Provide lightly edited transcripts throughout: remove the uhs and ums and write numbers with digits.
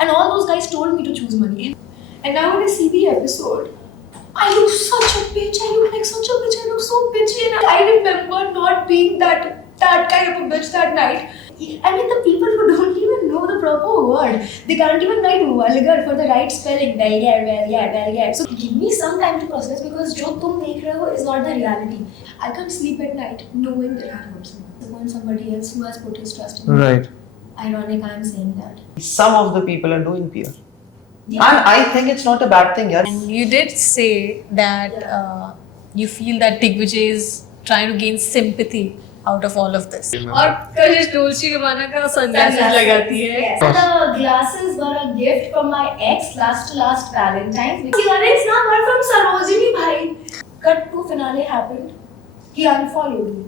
And all those guys told me to choose money. And now when I see the episode, I look such a bitch. I look like such a bitch. I look so bitchy. And I remember not being that kind of a bitch that night. I mean, the people who don't even know the proper word, they can't even write vulgar for the right spelling. Vulgar. So give me some time to process because jo tum dekh rahe ho is not the reality. I can't sleep at night knowing that I hurt someone, somebody else who has put his trust in me. Right. Ironic, I am saying that. Some of the people are doing PR. Yeah. And I think it's not a bad thing, yeah. And you did say that you feel that Digvijay is trying to gain sympathy out of all of this. और कशिश डोल्ची गाबाना का sunglasses लगाती है. Yes. The glasses were a gift from my ex last Valentine's. It's not one from Sarojini bhai. Cut to finale happened. He unfollowed me.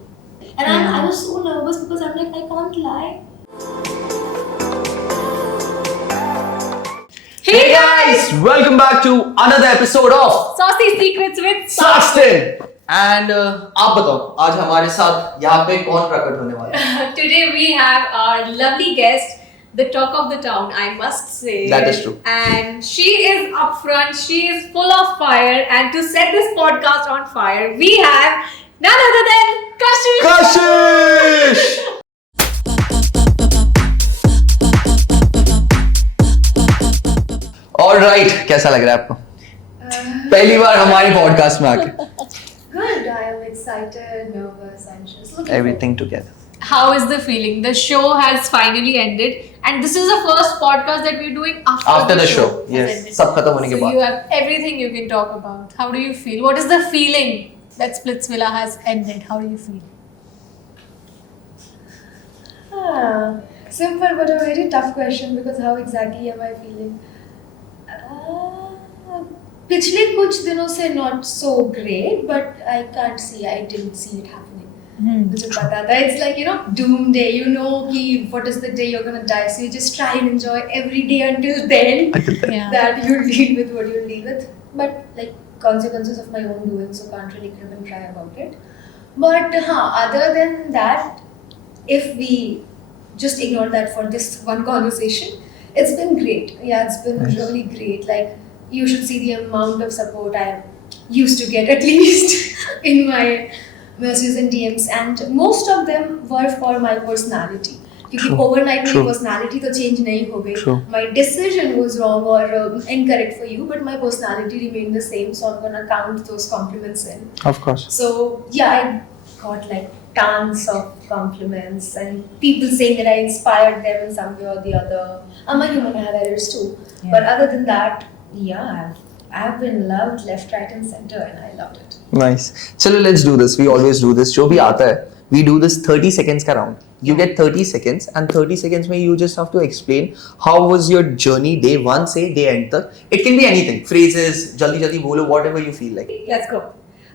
And I was so nervous because I'm like, I can't lie. Hey guys, welcome back to another episode of Saucy Secrets with Saxton. And आप बताओ आज हमारे साथ यहाँ पे कौन प्रकट होने वाला है? Today we have our lovely guest, the talk of the town, I must say. That is true. And she is upfront, she is full of fire, and to set this podcast on fire, we have none other than Kashish. Kashish! Alright, कैसा लग रहा है आपको? पहली बार हमारे podcast में आके. Good. I am excited, nervous, anxious. Everything together. How is the feeling? The show has finally ended, and this is the first podcast that we're doing after the show. has Yes. ended. सब खत्म होने के So बाद. you have everything you can talk about. How do you feel? What is the feeling that Splitsvilla has ended? How do you feel? Simple but a very tough question because how exactly am I feeling? पिछले कुछ दिनों से not so great, but I didn't see it happening. मुझे पता था, it's like doomsday. You know कि what is the day you're gonna die, so you just try and enjoy every day until then. Yeah. That you'll deal with what you'll deal with. But like consequences of my own doing, so can't really crib and cry about it. But other than that, if we just ignore that for this one conversation, it's been great. Yeah, it's been really great. Like you should see the amount of support I used to get at least in my messages and DMs, and most of them were for my personality. Because overnight my personality तो change नहीं हो गई. My decision was wrong or incorrect for you, but my personality remained the same. So I'm gonna count those compliments in. Of course. So yeah, I got like tons of compliments and people saying that I inspired them in some way or the other. I'm a human, I have errors too. Yeah. But other than that, yeah, I've been loved left, right and center and I loved it. Nice. Chalo, let's do this. We always do this. जो भी आता है, we do this 30 seconds का round. You get 30 seconds and 30 seconds में you just have to explain how was your journey day 1 से day end तक. It can be anything. Phrases, जल्दी बोलो, whatever you feel like. Let's go.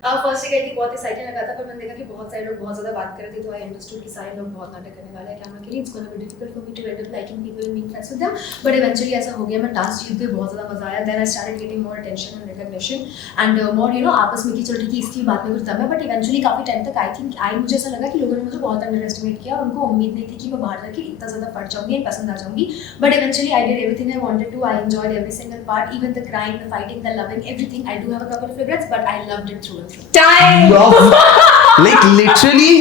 First गई थी, बहुत excited लगा था, पर मैंने देखा कि बहुत सारे लोग बहुत ज़्यादा बात कर रहे थे, तो आई अंडरस्टूड कि सारे लोग बहुत नाटक करने वाले हैं कैमरा के लिए. It's gonna be difficult for me to end up liking people being friends with them, but eventually ऐसा हो गया. मैं टास्क जीत गई, बहुत ज़्यादा मजा आया. Then I started getting more attention and recognition and more आपस में कि चल ठीक है इसकी बात में कुछ दम है. बट इवेंचुअली काफ़ी टाइम तक मुझे ऐसा लगा कि लोगों ने मुझे बहुत अंडर एस्टिमेट किया. उनको उम्मीद नहीं थी कि मैं बाहर जाके इतना ज़्यादा पढ़ जाऊँगी एंड पसंद आ जाऊँगी. But eventually I did everything I wanted to. I enjoyed every single part, even the crying, the fighting, the loving, everything. I do have a couple of regrets, but I loved it through and through. Time! Like literally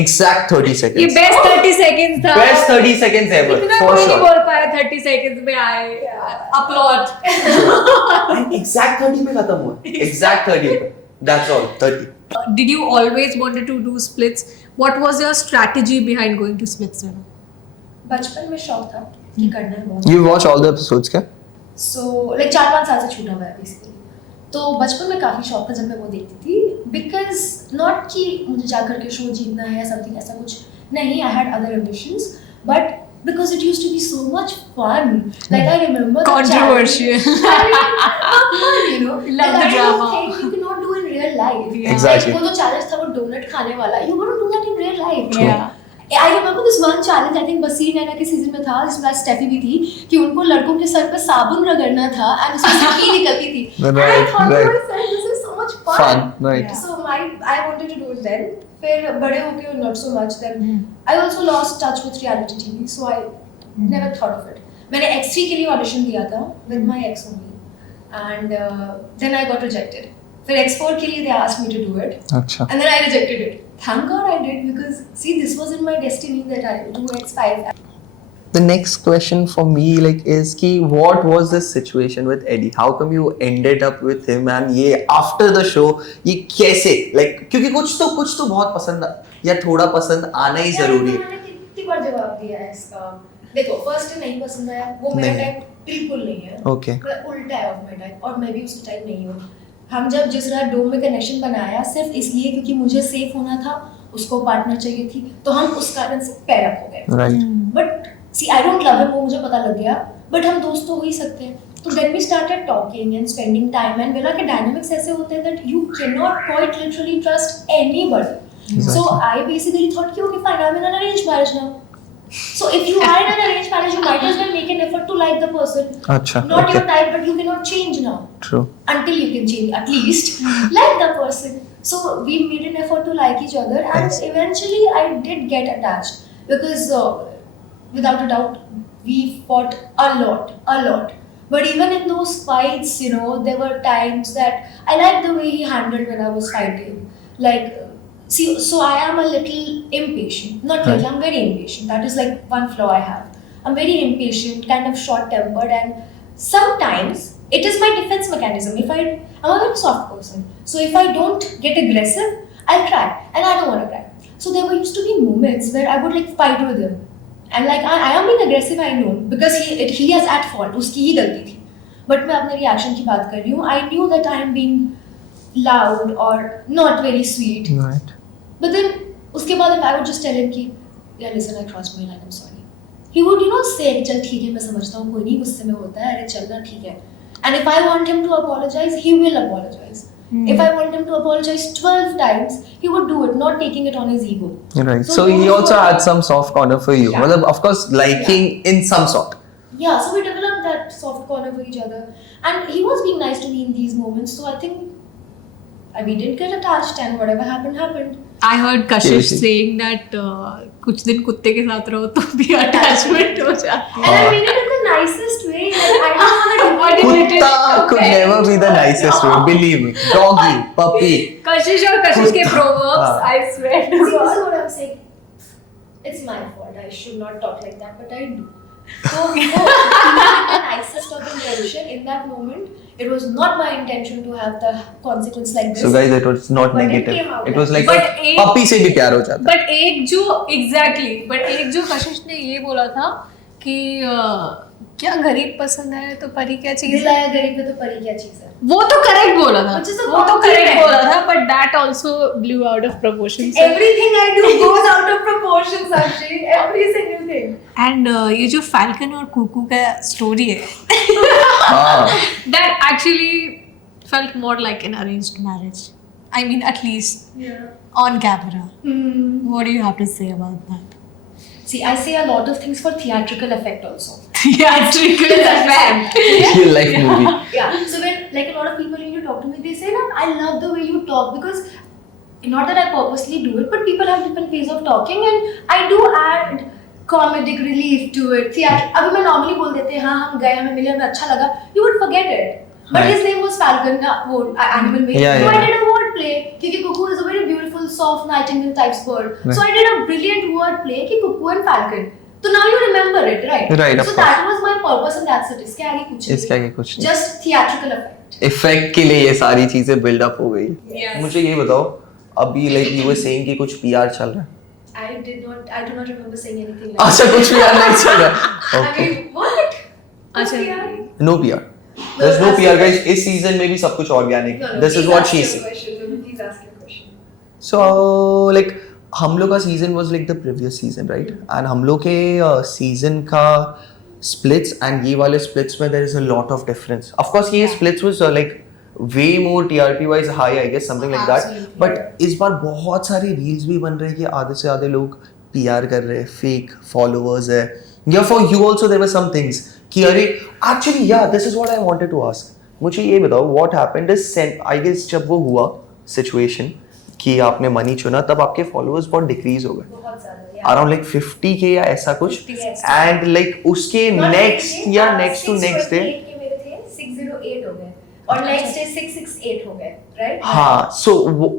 exact 30 ये seconds. best 30 seconds था. Best 30 seconds ever. इतना For कोई नहीं sure. बोल पाया 30 seconds में आए. Applaud. And exact 30 में खत्म हुआ. Exact 30 पे. That's all. 30. Did you always wanted to do splits? What was your strategy behind going to Splitsvilla? बचपन में शौक था कि करना है बहुत. You watch all the episodes क्या? सो लाइक 4-5 साल से छूटा हुआ है बेसिकली. तो बचपन में काफ़ी शौक था जब मैं वो देखती थी. बिकॉज नॉट कि मुझे जा करके शो जीतना है या समथिंग ऐसा कुछ नहीं. I had other ambitions, but because it used to be so much fun. Like I remember Controversial. you know, Love the drama. Thing you cannot do in real life. Yeah. Exactly. Like, वो जो challenge था वो donut खाने वाला. You wouldn't do that in real life. Yeah. I remember this one challenge, I think बसीर नैना के season में था, जिसमें स्टेफी भी थी, कि उनको लड़कों के सर पे साबुन रगड़ना था and उसमें से पी निकलती थी. And I thought to myself, this is so much fun. Right. So I wanted to do it then. फिर बड़े होके not so much then. I also lost touch with reality TV, so I never thought of it. मैंने X3 के लिए audition दिया था with my ex only and then I got rejected. फिर X4 के लिए they asked me to do it अच्छा. and then I rejected it. Thank God I did because see this was in my destiny that I do X5. The next question for me like is कि what was the situation with Eddie? How come you ended up with him and ये after the show ये कैसे like क्योंकि कुछ तो बहुत पसंद या थोड़ा पसंद आना ही जरूरी है. मैंने कितनी बार जवाब दिया है इसका. देखो फर्स्ट नहीं पसंद आया वो मेरा नहीं. टाइप बिल्कुल नहीं है. Okay. मतलब उल्टा है ऑफ माय टाइप और मैं भी उसका टाइप नहीं हूँ. हम जब जिस रात डोम में कनेक्शन बनाया सिर्फ इसलिए क्योंकि मुझे सेफ होना था उसको पार्टनर चाहिए थी तो हम उस कारण से पैर अप हो गए. Right. But see I don't love him वो मुझे पता लग गया बट हम दोस्त तो हो ही सकते हैं. तो then we started talking and spending time and villa के डायनामिक्स ऐसे होते हैं that you can not quite literally trust anybody. So I basically thought कि okay fine I'm in an arranged marriage now. So if you are in an arranged marriage you might as well make an effort to like the person. अच्छा. Not your Okay. type but you cannot change now. True. Until you can change at least like the person. So we made an effort to like each other and Yes. eventually I did get attached because without a doubt we fought a lot. But even in those fights, you know, there were times that I liked the way he handled when I was fighting. Like, see, so I am a little impatient. Not little, Right. I'm very impatient. That is like one flaw I have. I'm very impatient, kind of short-tempered, and sometimes it is my defense mechanism. I'm a very soft person. So if I don't get aggressive, I'll cry, and I don't want to cry. So there used to be moments where I would like fight with him. And like I am being aggressive, I know, because he is at fault. उसकी ही गलती थी. But मैं अपने reaction की बात कर रही हूँ. I knew that I am being loud or not very sweet. Right. But then उसके बाद I would just tell him कि yeah listen I crossed my line I'm sorry. He would say चल ठीक है मैं समझता हूँ कोई नहीं गुस्से में होता है अरे चलना ठीक है. And if I want him to apologize, he will apologize. If I want him to apologize 12 times, he would do it, not taking it on his ego. Right. So So he those also were- had some soft corner for you. Yeah. Well, of course, liking in some sort. Yeah, so we developed that soft corner for each other. And he was being nice to me in these moments. So I think we did get attached and whatever happened, happened. I heard Kashish Seriously. saying that कुछ दिन कुत्ते के साथ रहो तो भी attachment हो जाती And I mean it in the nicest way. Like, I don't want to Kutta could never be the nicest way. Believe me. Doggy, puppy. Kashish और Kashish के कुत्ता. proverbs हाँ. I swear See, to this is God. what I'm saying. It's my fault. I should not talk like that, but I do. So, the nicest of intention in that moment, it was not my intention to have the consequence like this. So guys, it was not But it negative. came out It was like But a puppy से भी प्यार हो जाता. But एक जो कशिश ने ये बोला था कि क्या गरीब पसंद है तो परी क्या चीज दिल है आया गरीब में तो परी क्या चीज है? वो तो करेक्ट बोला था Which is a वो तो compliment. करेक्ट बोला था but that also blew out of proportion so, Everything I do goes out of proportion, Sakshi. Every single thing. and ये जो फैल्कन और कुकू का स्टोरी है हाँ. that actually felt more like an arranged marriage. I mean at least Yeah. on camera. What do you have to say about that? See, I say a lot of things for theatrical effect also. Theatrical effect. Real life movie. Yeah. So when like a lot of people when you talk to me, they say that I love the way you talk because not that I purposely do it, but people have different ways of talking and I do add comedic relief to it. अभी मैं normally बोल देते हैं हाँ हम गए हमें मिले हमें अच्छा लगा, you would forget it. But Right. his name was Falcon, वो animal में. Yeah, so yeah. I did a word play क्योंकि cuckoo is a very beautiful, soft nightingale type bird. Right. So I did a brilliant word play कि cuckoo and falcon. So now you remember it, right? Right, of So course. that was my purpose and that's it. इसके आगे कुछ नहीं. इसके आगे कुछ नहीं. Just theatrical effect. Effect के लिए ये सारी चीजें बिल्ड अप हो गई. Yes. मुझे ये बताओ अभी लाइक यू वर सेइंग कि कुछ पीआर चल रहा है. I do not remember saying anything like अच्छा कुछ पीआर नहीं चल रहा. I okay. mean, what? अच्छा. PR? No PR. There's no PR guys. इस सीजन में भी सब कुछ organic. No, This is please what ask she your said. question. No, please ask your question. So like हम लोग का season was like the previous season right and हम लोग के सीजन का splits and ये वाले splits में there is a lot of difference. Of course ये splits was like way more TRP wise high I guess something like that. Absolutely. But इस बार बहुत सारे reels भी बन रहे हैं कि आधे से आधे लोग PR कर रहे हैं, fake followers है. Yeah, for you also there were some things कि अरे actually yeah this is what I wanted to ask. मुझे ये बताओ what happened is I guess जब वो हुआ situation कि आपने मनी चुना तब आपके फॉलोअर्स बहुत डिक्रीज हो गए. बहुत ज़्यादा. around like 50K या ऐसा कुछ 50K. and like उसके Not next 50K, या next to next day 628 के मेरे थे 608 हो गए और next day 668 हो गए, right? हाँ so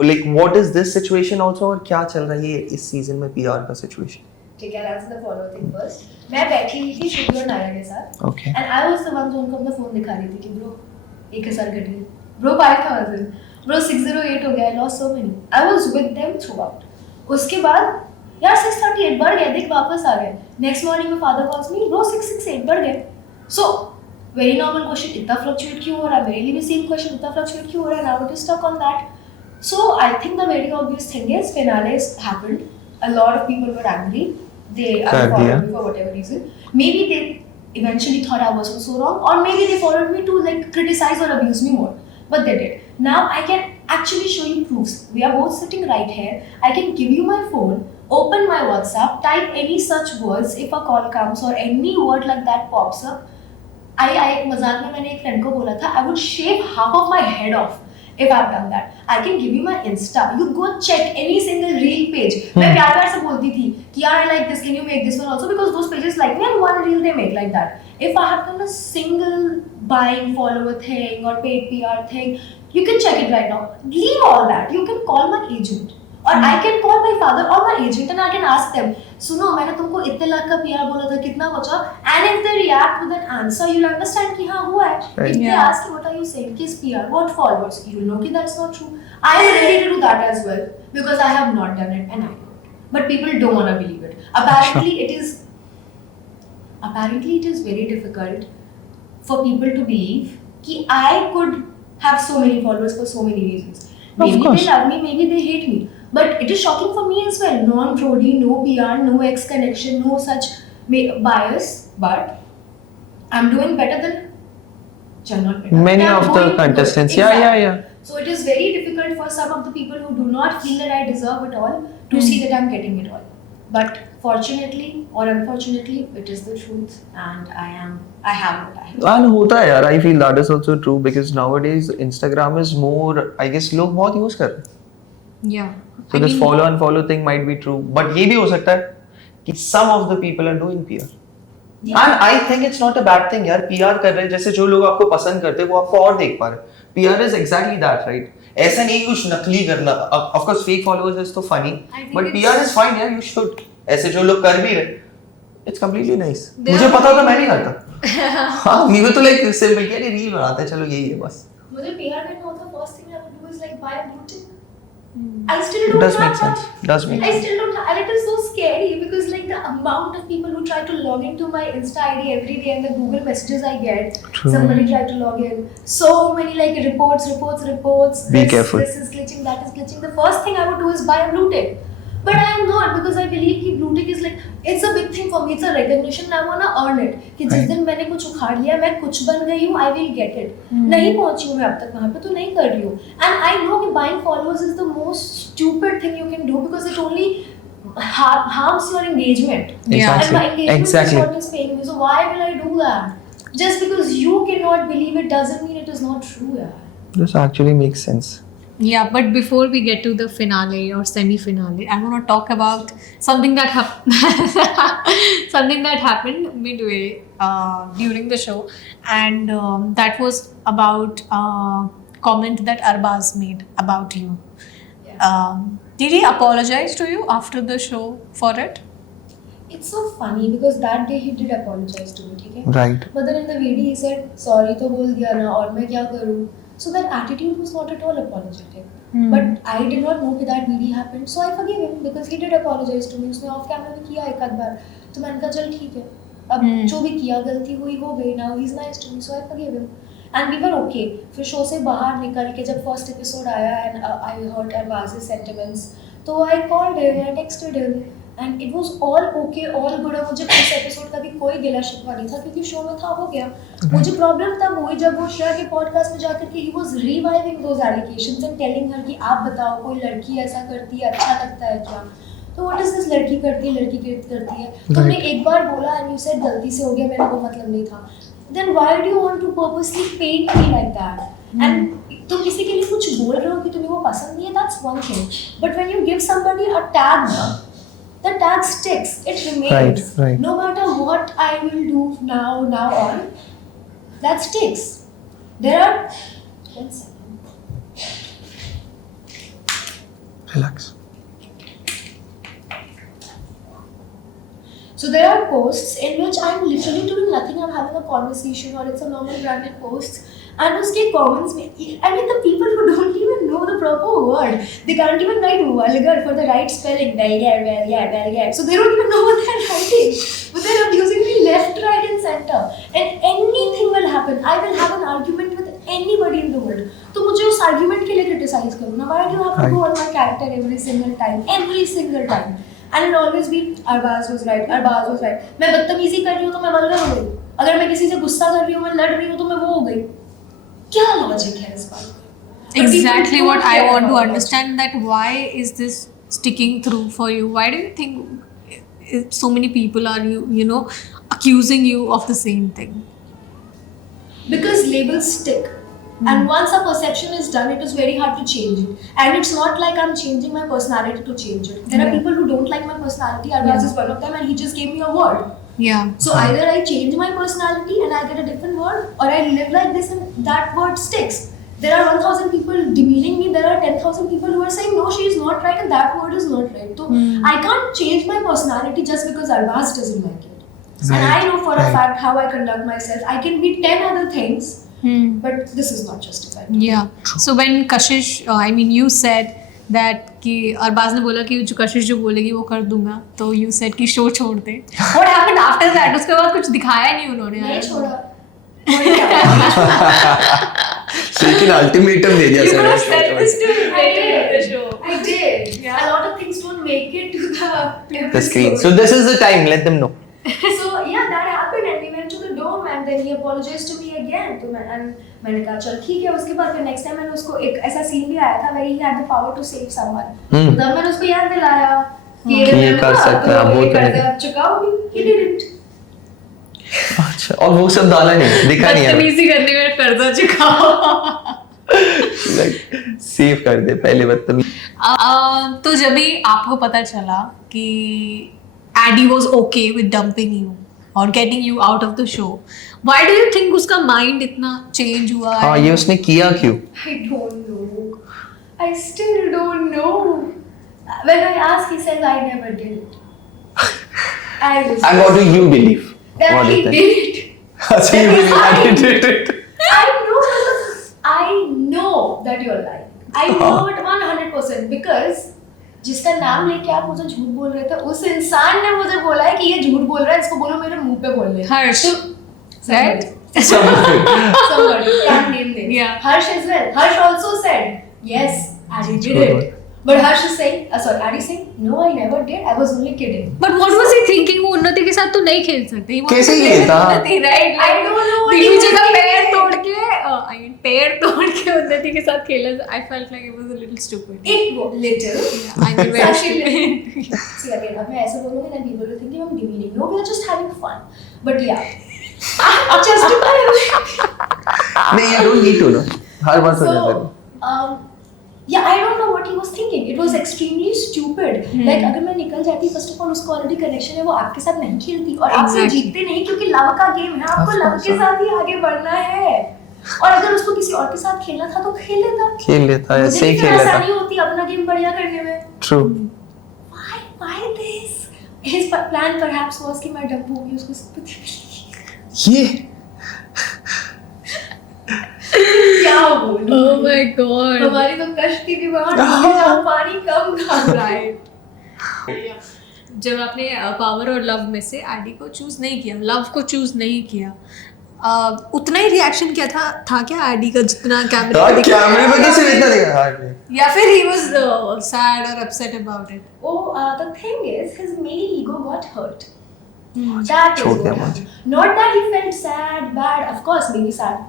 like what is this situation also और क्या चल रहा है इस season में PR का situation? ठीक है, answer the follow thing first. मैं बैठी हुई थी शुभ्र और नायरा के साथ Okay. and I was the one जो उनको अपना फोन दिखा रही थी कि bro 1000 घट गई, bro 5000, bro 608 हो गया, I lost so many. I was with them throughout. उसके बाद यार 638 बढ़ गया, देख वापस आ गए. Next morning my father calls me, bro 668 बढ़ गए. So very normal question, इतना fluctuate क्यों हो रहा है? मेरे लिए भी same question, इतना fluctuate क्यों हो रहा है? Now it is stuck on that. So I think the very obvious thing is finales happened. A lot of people were angry. They unfollowed me for whatever reason. Maybe they eventually thought I wasn't so wrong, or maybe they followed me to like criticize or abuse me more. But they did. Now I can actually show you proofs. We are both sitting right here. I can give you my phone, open my WhatsApp, type any such words if a call comes or any word like that pops up. I मजाक में मैंने एक friend को बोला था, I would shave half of my head off if I've done that. I can give you my Insta. You go check any single reel page. मैं प्यार से बोलती थी कि यार I like this. Can you make this one also? Because those pages like me and one reel they make like that. If I have done a single buying follower thing or paid PR thing, you can check it right now. Leave all that. You can call my agent. Or I can call my father or my agent and I can ask them, सुनो मैंने तुमको इतने लाख का PR बोला था, कितना बचा? And if they react with an answer, you'll understand कि हाँ हुआ है. Right. If they ask you what are you saying, किस PR, what followers, you'll know कि that's not true. I am ready to do that as well because I have not done it and I know it. But people don't want to believe it. Apparently it is very difficult for people to believe कि I could have so many followers for so many reasons. Maybe course. they love me, maybe they hate me. But it is shocking for me as well. Non-Brody, no PR, no X connection, no such bias. But I'm doing better than not better. Many I'm of the going good. contestants. Exactly. Yeah. So it is very difficult for some of the people who do not feel that I deserve it all to see that I'm getting it all. But fortunately or unfortunately, it is the truth, and I have what I have. And होता है यार, I feel that is also true because nowadays Instagram is more, I guess लोग बहुत use कर रहे हैं. Yeah. So this follow unfollow thing might be true, but ये भी हो सकता है कि some of the people are doing PR. Yeah. And I think it's not a bad thing यार, PR कर रहे हैं, जैसे जो लोग आपको पसंद करते हैं वो आपको और देख पा रहे हैं. PR is exactly that, right? ऐसा नहीं कुछ नकली करना. Of course fake followers is तो funny, but PR is fine यार, you should. ऐसे जो लोग कर भी रहे, it's completely nice. मुझे पता होता मैं भी करता. हाँ, we were तो like simple कि रील बनाते हैं, चलो यही है बस. मुझे PR करना होता, first thing I would do is like buy a blue tick. I still don't Does have make that. sense. Does make I sense. still don't have, and it is so scary because like the amount of people who try to log into my Insta ID every day and the Google messages I get. True. Somebody tried to log in. So many like reports. Be careful. This is glitching, that is glitching. The first thing I would do is buy a blue tick. But I am not because I believe कि blue tick is like it's a big thing for me. It's a recognition and I wanna earn it. कि जिस दिन मैंने कुछ उखाड़ लिया, मैं कुछ बन गई हूँ, I will get it. नहीं पहुँची हूँ मैं अब तक वहाँ पे, तो नहीं कर रही हूँ. And I know कि buying followers is the most stupid thing you can do because it only harms your engagement. Yeah. And my engagement Exactly. is what is paying me. So why will I do that? Just because you cannot believe it doesn't mean it is not true. Yeah. This actually makes sense. Yeah, but before we get to the finale or semi-finale, I want to talk about something that something that happened midway during the show, and that was about comment that Arbaz made about you. Yeah. Did he apologize to you after the show for it? It's so funny because that day he did apologize to me, ठीक है? Right. But then in the video he said sorry तो बोल दिया ना और मैं क्या करूँ? So that attitude was not at all apologetic. But I did not know that video happened, so I forgave him because he did apologize to me. उसने off camera भी किया एक आध बार, तो मैंने कहा चल ठीक है. अब जो भी किया गलती हुई हो गई. Now he's nice to me, so I forgave him. And we were okay. फिर शो से बाहर निकल के जब first episode आया and I heard Arbaz's sentiments, तो I called him, I texted him. And it was all okay, all good. और मुझे उस एपिसोड का भी कोई गिला शिकवा नहीं था क्योंकि शो में था हो गया. मुझे प्रॉब्लम तब हुई जब वो श्रेया के पॉडकास्ट में जाकर के he was reviving those allegations and telling her कि आप बताओ कोई लड़की ऐसा करती है अच्छा लगता है क्या? तो what is this लड़की करती है? तुमने एक बार बोला and you said गलती से हो गया, मेरा कोई मतलब नहीं था. Then why do you want to purposely paint me like that? And तुम किसी के लिए कुछ बोल रहे हो कि तुम्हें वो पसंद नहीं है, that's one thing. But when you give somebody a tag, that sticks. It remains. Right. No matter what I will do now on, that sticks. There are 1 second. Relax. So there are posts in which I'm literally doing nothing. I'm having a conversation, or it's a normal branded post. And uske comments mein, I mean, the people who don't even know the proper word, they can't even write vulgar for the right spelling. Vulgar. So they don't even know what they're writing. But they're abusing me left, right, and center. And anything will happen. I will have an argument with anybody in the world. तो मुझे उस argument के लिए criticize करो ना. Why do you have to go on my character every single time? Every single time. And it always be Arbaz was right. मैं बदतमीजी कर रही हूँ तो मैं वल्गर हो गई. अगर मैं किसी से गुस्सा कर रही हूँ, मैं लड़ रही हूँ तो मैं वो हो गई. क्या लॉजिक है इस बात में? Exactly what I want to understand, that why is this sticking through for you? Why do you think so many people are you know accusing you of the same thing? Because labels stick. And once a perception is done, it is very hard to change it. And it's not like I'm changing my personality to change it. There are people who don't like my personality. Arbaz is one of them, and he just gave me a word. Yeah. So either I change my personality and I get a different word, or I live like this and that word sticks. There are 1,000 people demeaning me. There are 10,000 people who are saying, no, she is not right and that word is not right. So I can't change my personality just because Arbaz doesn't like it. And I know for a fact how I conduct myself. I can be 10 other things. But this is not justified. Yeah. So when Kashish, I mean, you said that कि अरबाज ने बोला कि जो कशिश जो बोलेगी वो कर दूंगा, तो you said कि शो छोड़ दे. What happened after that? उसके बाद कुछ दिखाया नहीं उन्होंने. नहीं छोड़ा. लेकिन अल्टीमेटम दे दिया You sir. could have said this to me I did. in the show. I did. Yeah. A lot of things don't make it to the The screen. So this is the time. Let them know. So yeah, that happened and we went to the dome and then he apologized to me again. तो मैंने कहा चल ठीक है. उसके बाद फिर next time मैंने उसको एक ऐसा scene भी आया था where he had the power to save someone. तब मैंने उसको याद दिलाया कि ये कर सकते हैं, वो तो नहीं. कर्जा चुकाओगी. He didn't. अच्छा, और वो सब डाला नहीं, दिखा नहीं है. बदतमीजी करने में कर्जा चुकाओ. Like सेव कर दे पहले बदतमीजी. तो जब भी आपको पता चला कि Addy was okay with dumping you or getting you out of the show, why do you think उसका mind इतना change हुआ? हाँ, ये उसने किया क्यों? I don't know. I still don't know. When I ask, he says I never did it. And what do you believe? That What do he you did think? it. So you believe that he did it? I know that you're lying. I know it 100% because जिसका नाम लेके आप मुझे झूठ बोल रहे थे, उस इंसान ने मुझे बोला है कि ये झूठ बोल रहा है, इसको बोलो मेरे मुंह पे बोल ले. Harsh, right? Somebody can't name names. Yeah. Harsh as well. Harsh also said yes, Addy did it. But Harsh is saying, Addy saying, no, I never did. I was only kidding. But what was he thinking? वो उन्नति के साथ तो नहीं खेल सकते. कैसे खेलता? Right? I don't know what he Digvijay was का thinking. पैर तोड़ के, I mean पैर तोड़ के उन्नति के साथ खेला. I felt like it was a little stupid. It was little. I mean very stupid. See again, अब मैं ऐसा बोलूँगी then people will think कि I'm demeaning. No, we are just having fun. But yeah, justify everything. नहीं, you don't need to know. हर बार हो जाता है. Yeah, I don't know what he was thinking. It was extremely stupid. Like अगर मैं निकल जाती, first of all उसको already connection है, वो आपके साथ नहीं खेलती और आपसे Exactly. जीतते नहीं क्योंकि लव का गेम है, आपको लव के साथ ही आगे बढ़ना है. और अगर उसको किसी और के साथ खेलना था तो खेल लेता. खेल लेता है, मुझे ऐसे ही भी खेल फिर लेता. आसानी होती अपना गेम बढ़िया करने में. True. Why this? His plan perhaps was कि मैं डब होगी उसको sympathy मिलेगी. ये क्या बोलूं? Oh my god. हमारी तो कश्ती भी वहाँ डूबी जहाँ पानी कम था. Right. जब आपने पावर और लव में से एडी को चूज नहीं किया, लव को चूज नहीं किया, उतना ही रिएक्शन क्या था क्या एडी का जितना कैमरे पे दिखा? कैमरे में कैसे इतना दिखा? या फिर he was sad or upset about it? Oh, the thing is, his male ego got hurt. That is छोड़ what दिया happened. Not that he felt sad, bad. Of course, maybe sad.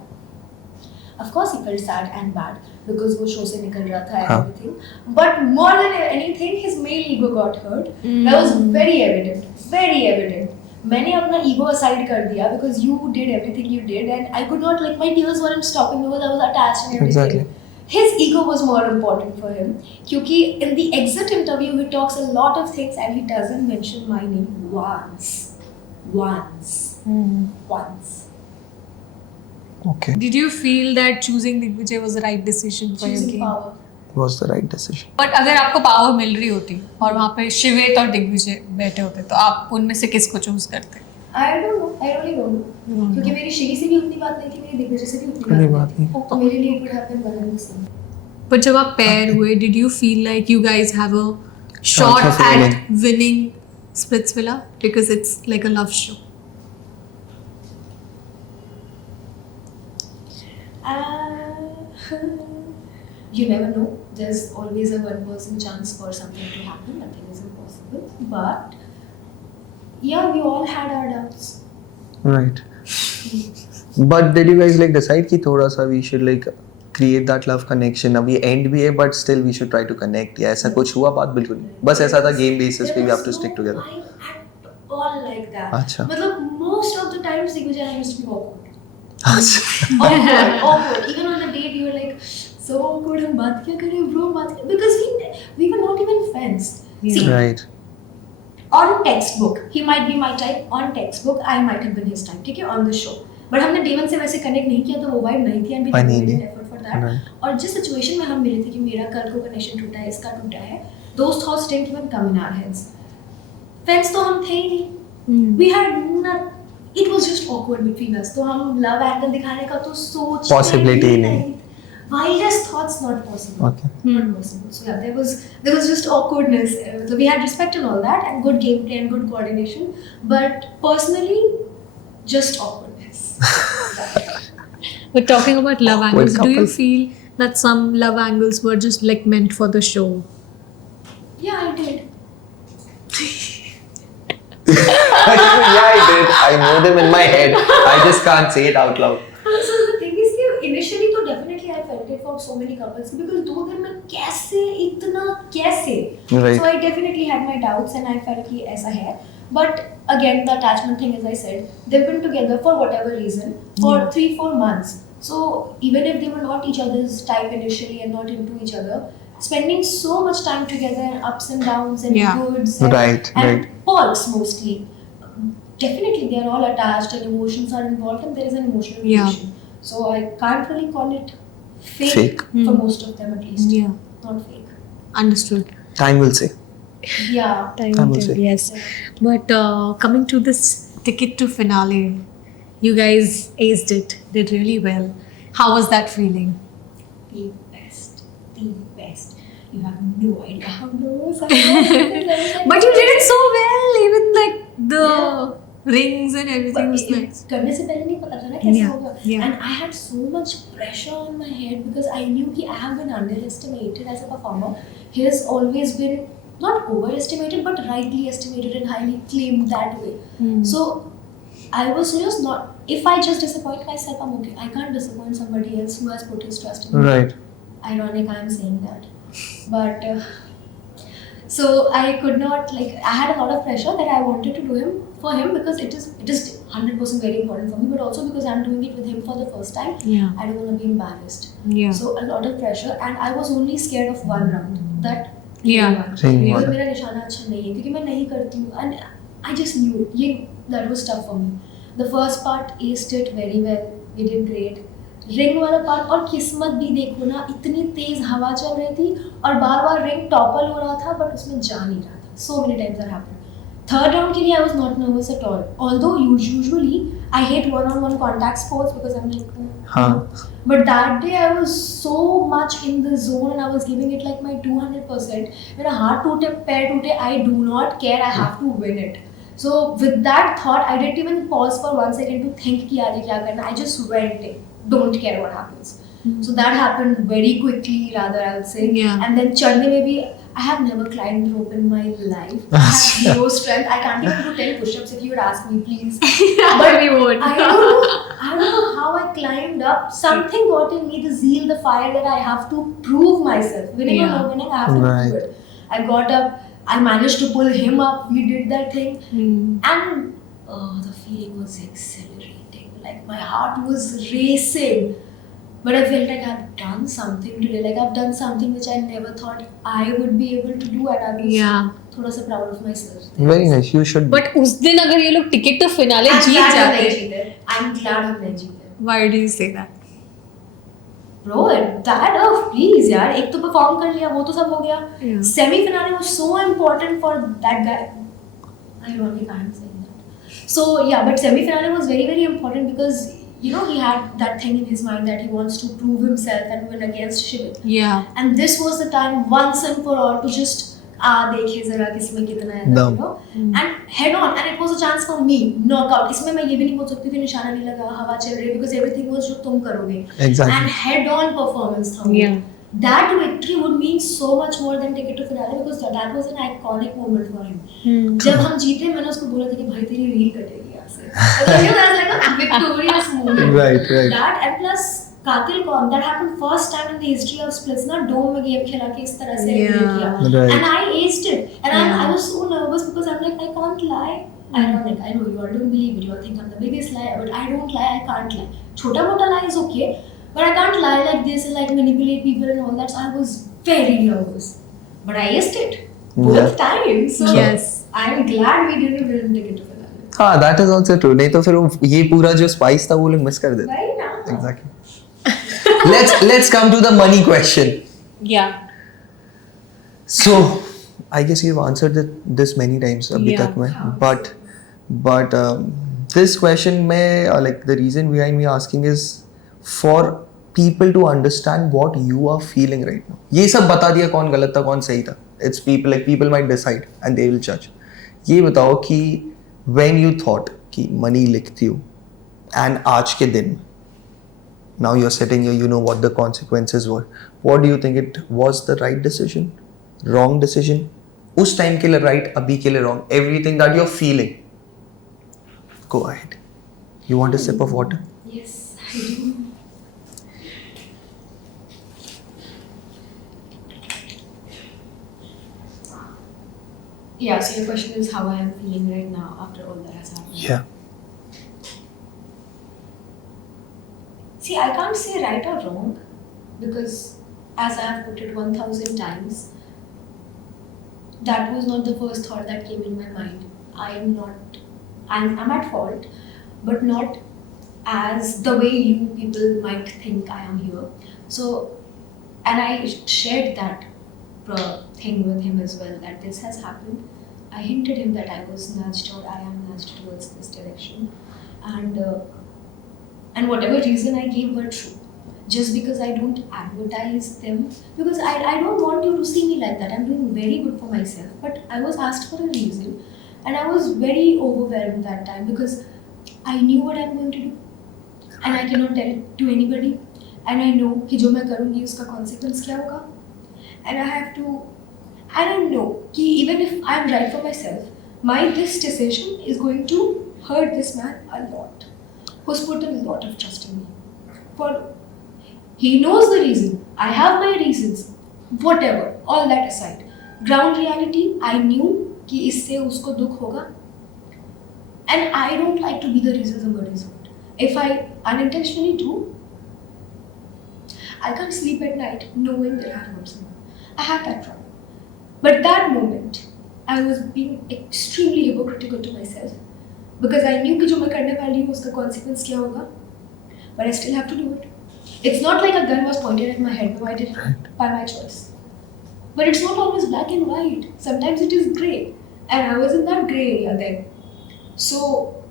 Of course, he felt sad and bad because वो show से निकल रहा था and हाँ. everything. But more than anything, his male ego got hurt. That was very evident. Very evident. मैंने अपना ego aside कर दिया because you did everything you did and I could not, like, my tears weren't stopping because I was attached and everything. Exactly. his ego was more important for him. Kyunki in the exit interview, he talks a lot of things and he doesn't mention my name once. Once. Okay. Did you feel that choosing Digvijay was the right decision for your Choosing game? power. Was the right decision. But अगर आपको power मिल रही होती और वहाँ पे शिवेत और दिग्विजय बैठे होते तो आप उनमें से किसको चूज करते? I don't know. I really don't know. क्योंकि मेरी शिवी से भी उतनी बात नहीं थी, मेरी दिग्विजय से भी उतनी कोई बात बात नहीं थी. तो मेरे लिए it would have been one and the same. But जब आप पेयर हुए, did you feel like you guys have a shot Chance of at winning Splitsvilla because it's like a love show? You never know. There's always a 1% chance for something to happen. Nothing is impossible. But yeah, we all had our doubts. Right. But did you guys like decide कि थोड़ा सा we should like create that love connection? अभी end भी है but still we should try to connect. या ऐसा कुछ हुआ बात? बिल्कुल नहीं. बस ऐसा था game basis पे we have to stick together. There was no vibe at all like that. अच्छा. मतलब most of the times Digvijay and I used to be awkward. अच्छा. awkward. Even on the date, you were like, so awkward. हम बात क्या करें, bro? बात क्या? Because we were not even friends. See, Right. on textbook, he might be my type. On textbook, I might have been his type. ठीक है, on the show. But हमने day one से वैसे connect नहीं किया तो वो vibe नहीं थी and we never made an effort for that. Right. और जिस situation में हम मिले थे कि मेरा कल को connection टूटा है, इसका टूटा है, those thoughts didn't even come in our heads. Friends तो हम थे ही नहीं. We had not. It was just awkward between us. तो हम love angle दिखाने का तो सोच Possibility ही नहीं. Wildest thoughts not possible. Okay. Not possible. So yeah, there was just awkwardness. So we had respect and all that, and good gameplay and good coordination. But personally, just awkwardness. But talking about love Awkward angles, do you couple. feel that some love angles were just like meant for the show? Yeah, I did. Yeah, I did. I know them in my head. I just can't say it out loud. So the thing is कि initially तो definitely I felt it for so many couples because 2 दिन में कैसे इतना कैसे. Right. So I definitely had my doubts and I felt कि ऐसा है. But again, the attachment thing, as I said, they've been together for whatever reason for 3-4 months. So even if they were not each other's type initially and not into each other, spending so much time together and ups and downs and Yeah. goods and, Right, and right. perks mostly. Definitely, they are all attached and emotions are involved and there is an emotional Yeah. relation. So I can't really call it fake, Fake. for most of them at least. Yeah. Not fake. Understood. Time will say. Yeah. I will say. Yes. But coming to this ticket to finale, you guys aced it, did really well. How was that feeling? The best. The best. You have no idea how nervous I was. But you did it so well, even like the Yeah. rings and everything was nice. करने से पहले नहीं पता था ना कैसे Yeah, होगा. yeah. And I had so much pressure on my head because I knew कि I have been underestimated as a performer. He has always been not overestimated but rightly estimated and highly claimed that way. So I was just not. If I just disappoint myself, I'm okay. I can't disappoint somebody else who has put his trust in me. Right. Ironic, I'm saying that, but so I could not like. I had a lot of pressure that I wanted to do him for him because it is 100% very important for me, but also because I'm doing it with him for the first time. Yeah. I don't want to be embarrassed. Yeah. So a lot of pressure, and I was only scared of one round. That Yeah. Ring because one. मेरा निशाना अच्छा नहीं है क्योंकि मैं नहीं करती हूँ and I just knew it. ये that was tough for me. The first part aced it very well. We did great. Ring वाला पार्ट और किस्मत भी देखो ना इतनी तेज हवा चल रही थी और बार बार रिंग टॉपल हो रहा था बट उसमें जा नहीं रहा था. So many times that happened. Third round के लिए I was not nervous at all. Although usually I hate one-on-one contact sports because I'm like. हाँ. But that day I was so much in the zone and I was giving it like my 200%. मेरा हाथ टूटे पैर टूटे I do not care. I have to win it. So with that thought, I didn't even pause for 1 second to think कि आगे क्या करना. I just went in. Don't care what happens. So that happened very quickly, rather I would say. Yeah. And then चढ़ने में भी I have never climbed rope in my life. I have zero strength. I can't even do 10 push-ups if you would ask me, please. But we won't. I don't know how I climbed up. Something got in me, the zeal, the fire that I have to prove myself. Winning or Yeah. not winning, I have to Right. prove it. I got up. I managed to pull him up. We did that thing. And the feeling was exhilarating. Like my heart was racing. but I felt like I've done something today. Like I've done something which I never thought I would be able to do, and I was Yeah. थोड़ा सा proud of myself. Very nice. You should. But उस दिन अगर ये लोग ticket तो finale I'm Jeet glad हम नहीं जाते. जीते. I'm glad हम नहीं जीते. Why do you say that? Bro, that off, please यार. एक तो perform कर लिया, वो तो सब हो गया. Yeah. Semi-finale was so important for that guy. Ironic, I'm saying that. So yeah, but semi-finale was very very important because you know he had that thing in his mind that he wants to prove himself and win against Shivit. Yeah. And this was the time once and for all to just देखिए जरा किसमें कितना है, Dum. you know, and head on, and it was a chance for me knockout. इसमें मैं ये भी नहीं बोल सकती थी निशाना नहीं लगा, हवा चल रही, because everything was जो तुम करोगे. Exactly. And head on performance था. Yeah. That victory would mean so much more than ticket to finale because that was an iconic moment for him. जब हम जीते मैंने उसको बोला था कि भाई तेरी रील कटेगी यहाँ से. Because that was like a victorious moment. Right, right. That and plus कातिल कौन, that happened first time in the history of splits ना, डोम में गेम खेला के इस तरह से Yeah. play किया. Right. And I aced it. And Yeah. I was so nervous because I'm like I can't lie. Ironic, I know you all don't believe it, you all think I'm the biggest liar, but I don't lie, I can't lie. छोटा मोटा lie is okay, but I can't lie like this and like manipulate people and all that. So I was very nervous, but I aced it both Yeah. times. So Yes. I'm glad we didn't win ticket to finale. हाँ, that is also true. नहीं तो फिर ये पूरा जो spice था वो लोग miss कर देते. Right now. Exactly. let's come to the money question. Yeah. So, I guess you've answered this many times अभी Yeah. तक में, but this question में like the reason behind me asking is for people to understand what you are feeling right now. ये सब बता दिया कौन गलत था कौन सही था. It's people, like people might decide and they will judge. ये बताओ कि when you thought कि money लिखती हो and आज के दिन now you're sitting here, you know what the consequences were. What do you think it was the right decision? Wrong decision? उस time के लिए right, अभी के लिए wrong. Everything that you're feeling. Go ahead. You want a sip of water? Yes, I do. Yeah, so your question is how I am feeling right now after all that has happened. Yeah. See, I can't say right or wrong because, as I have put it 1,000 times, that was not the first thought that came in my mind. I'm at fault, but not as the way you people might think I am here. So, and I shared that thing with him as well, that this has happened. I hinted him that I was nudged or I am nudged towards this direction, and whatever reason I gave were true. Just because I don't advertise them, because I don't want you to see me like that. I'm doing very good for myself, but I was asked for a reason, and I was very overwhelmed that time because I knew what I'm going to do, and I cannot tell it to anybody, and I know कि जो मैं करूँगी उसका consequence क्या होगा, and I don't know कि even if I'm right for myself, this decision is going to hurt this man a lot, who's put a lot of trust in me. He knows the reason. I have my reasons. Whatever, all that aside. Ground reality, I knew कि इससे उसको दुख होगा. And I don't like to be the reason somebody is hurt. If I unintentionally do, I can't sleep at night knowing that I hurt someone. I have that problem. But that moment, I was being extremely hypocritical to myself because I knew कि जो मैं करने वाली हूँ उसका consequence क्या होगा. But I still have to do it. It's not like a gun was pointed at my head. No, I did it by my choice. But it's not always black and white. Sometimes it is grey. And I was in that grey area then. So,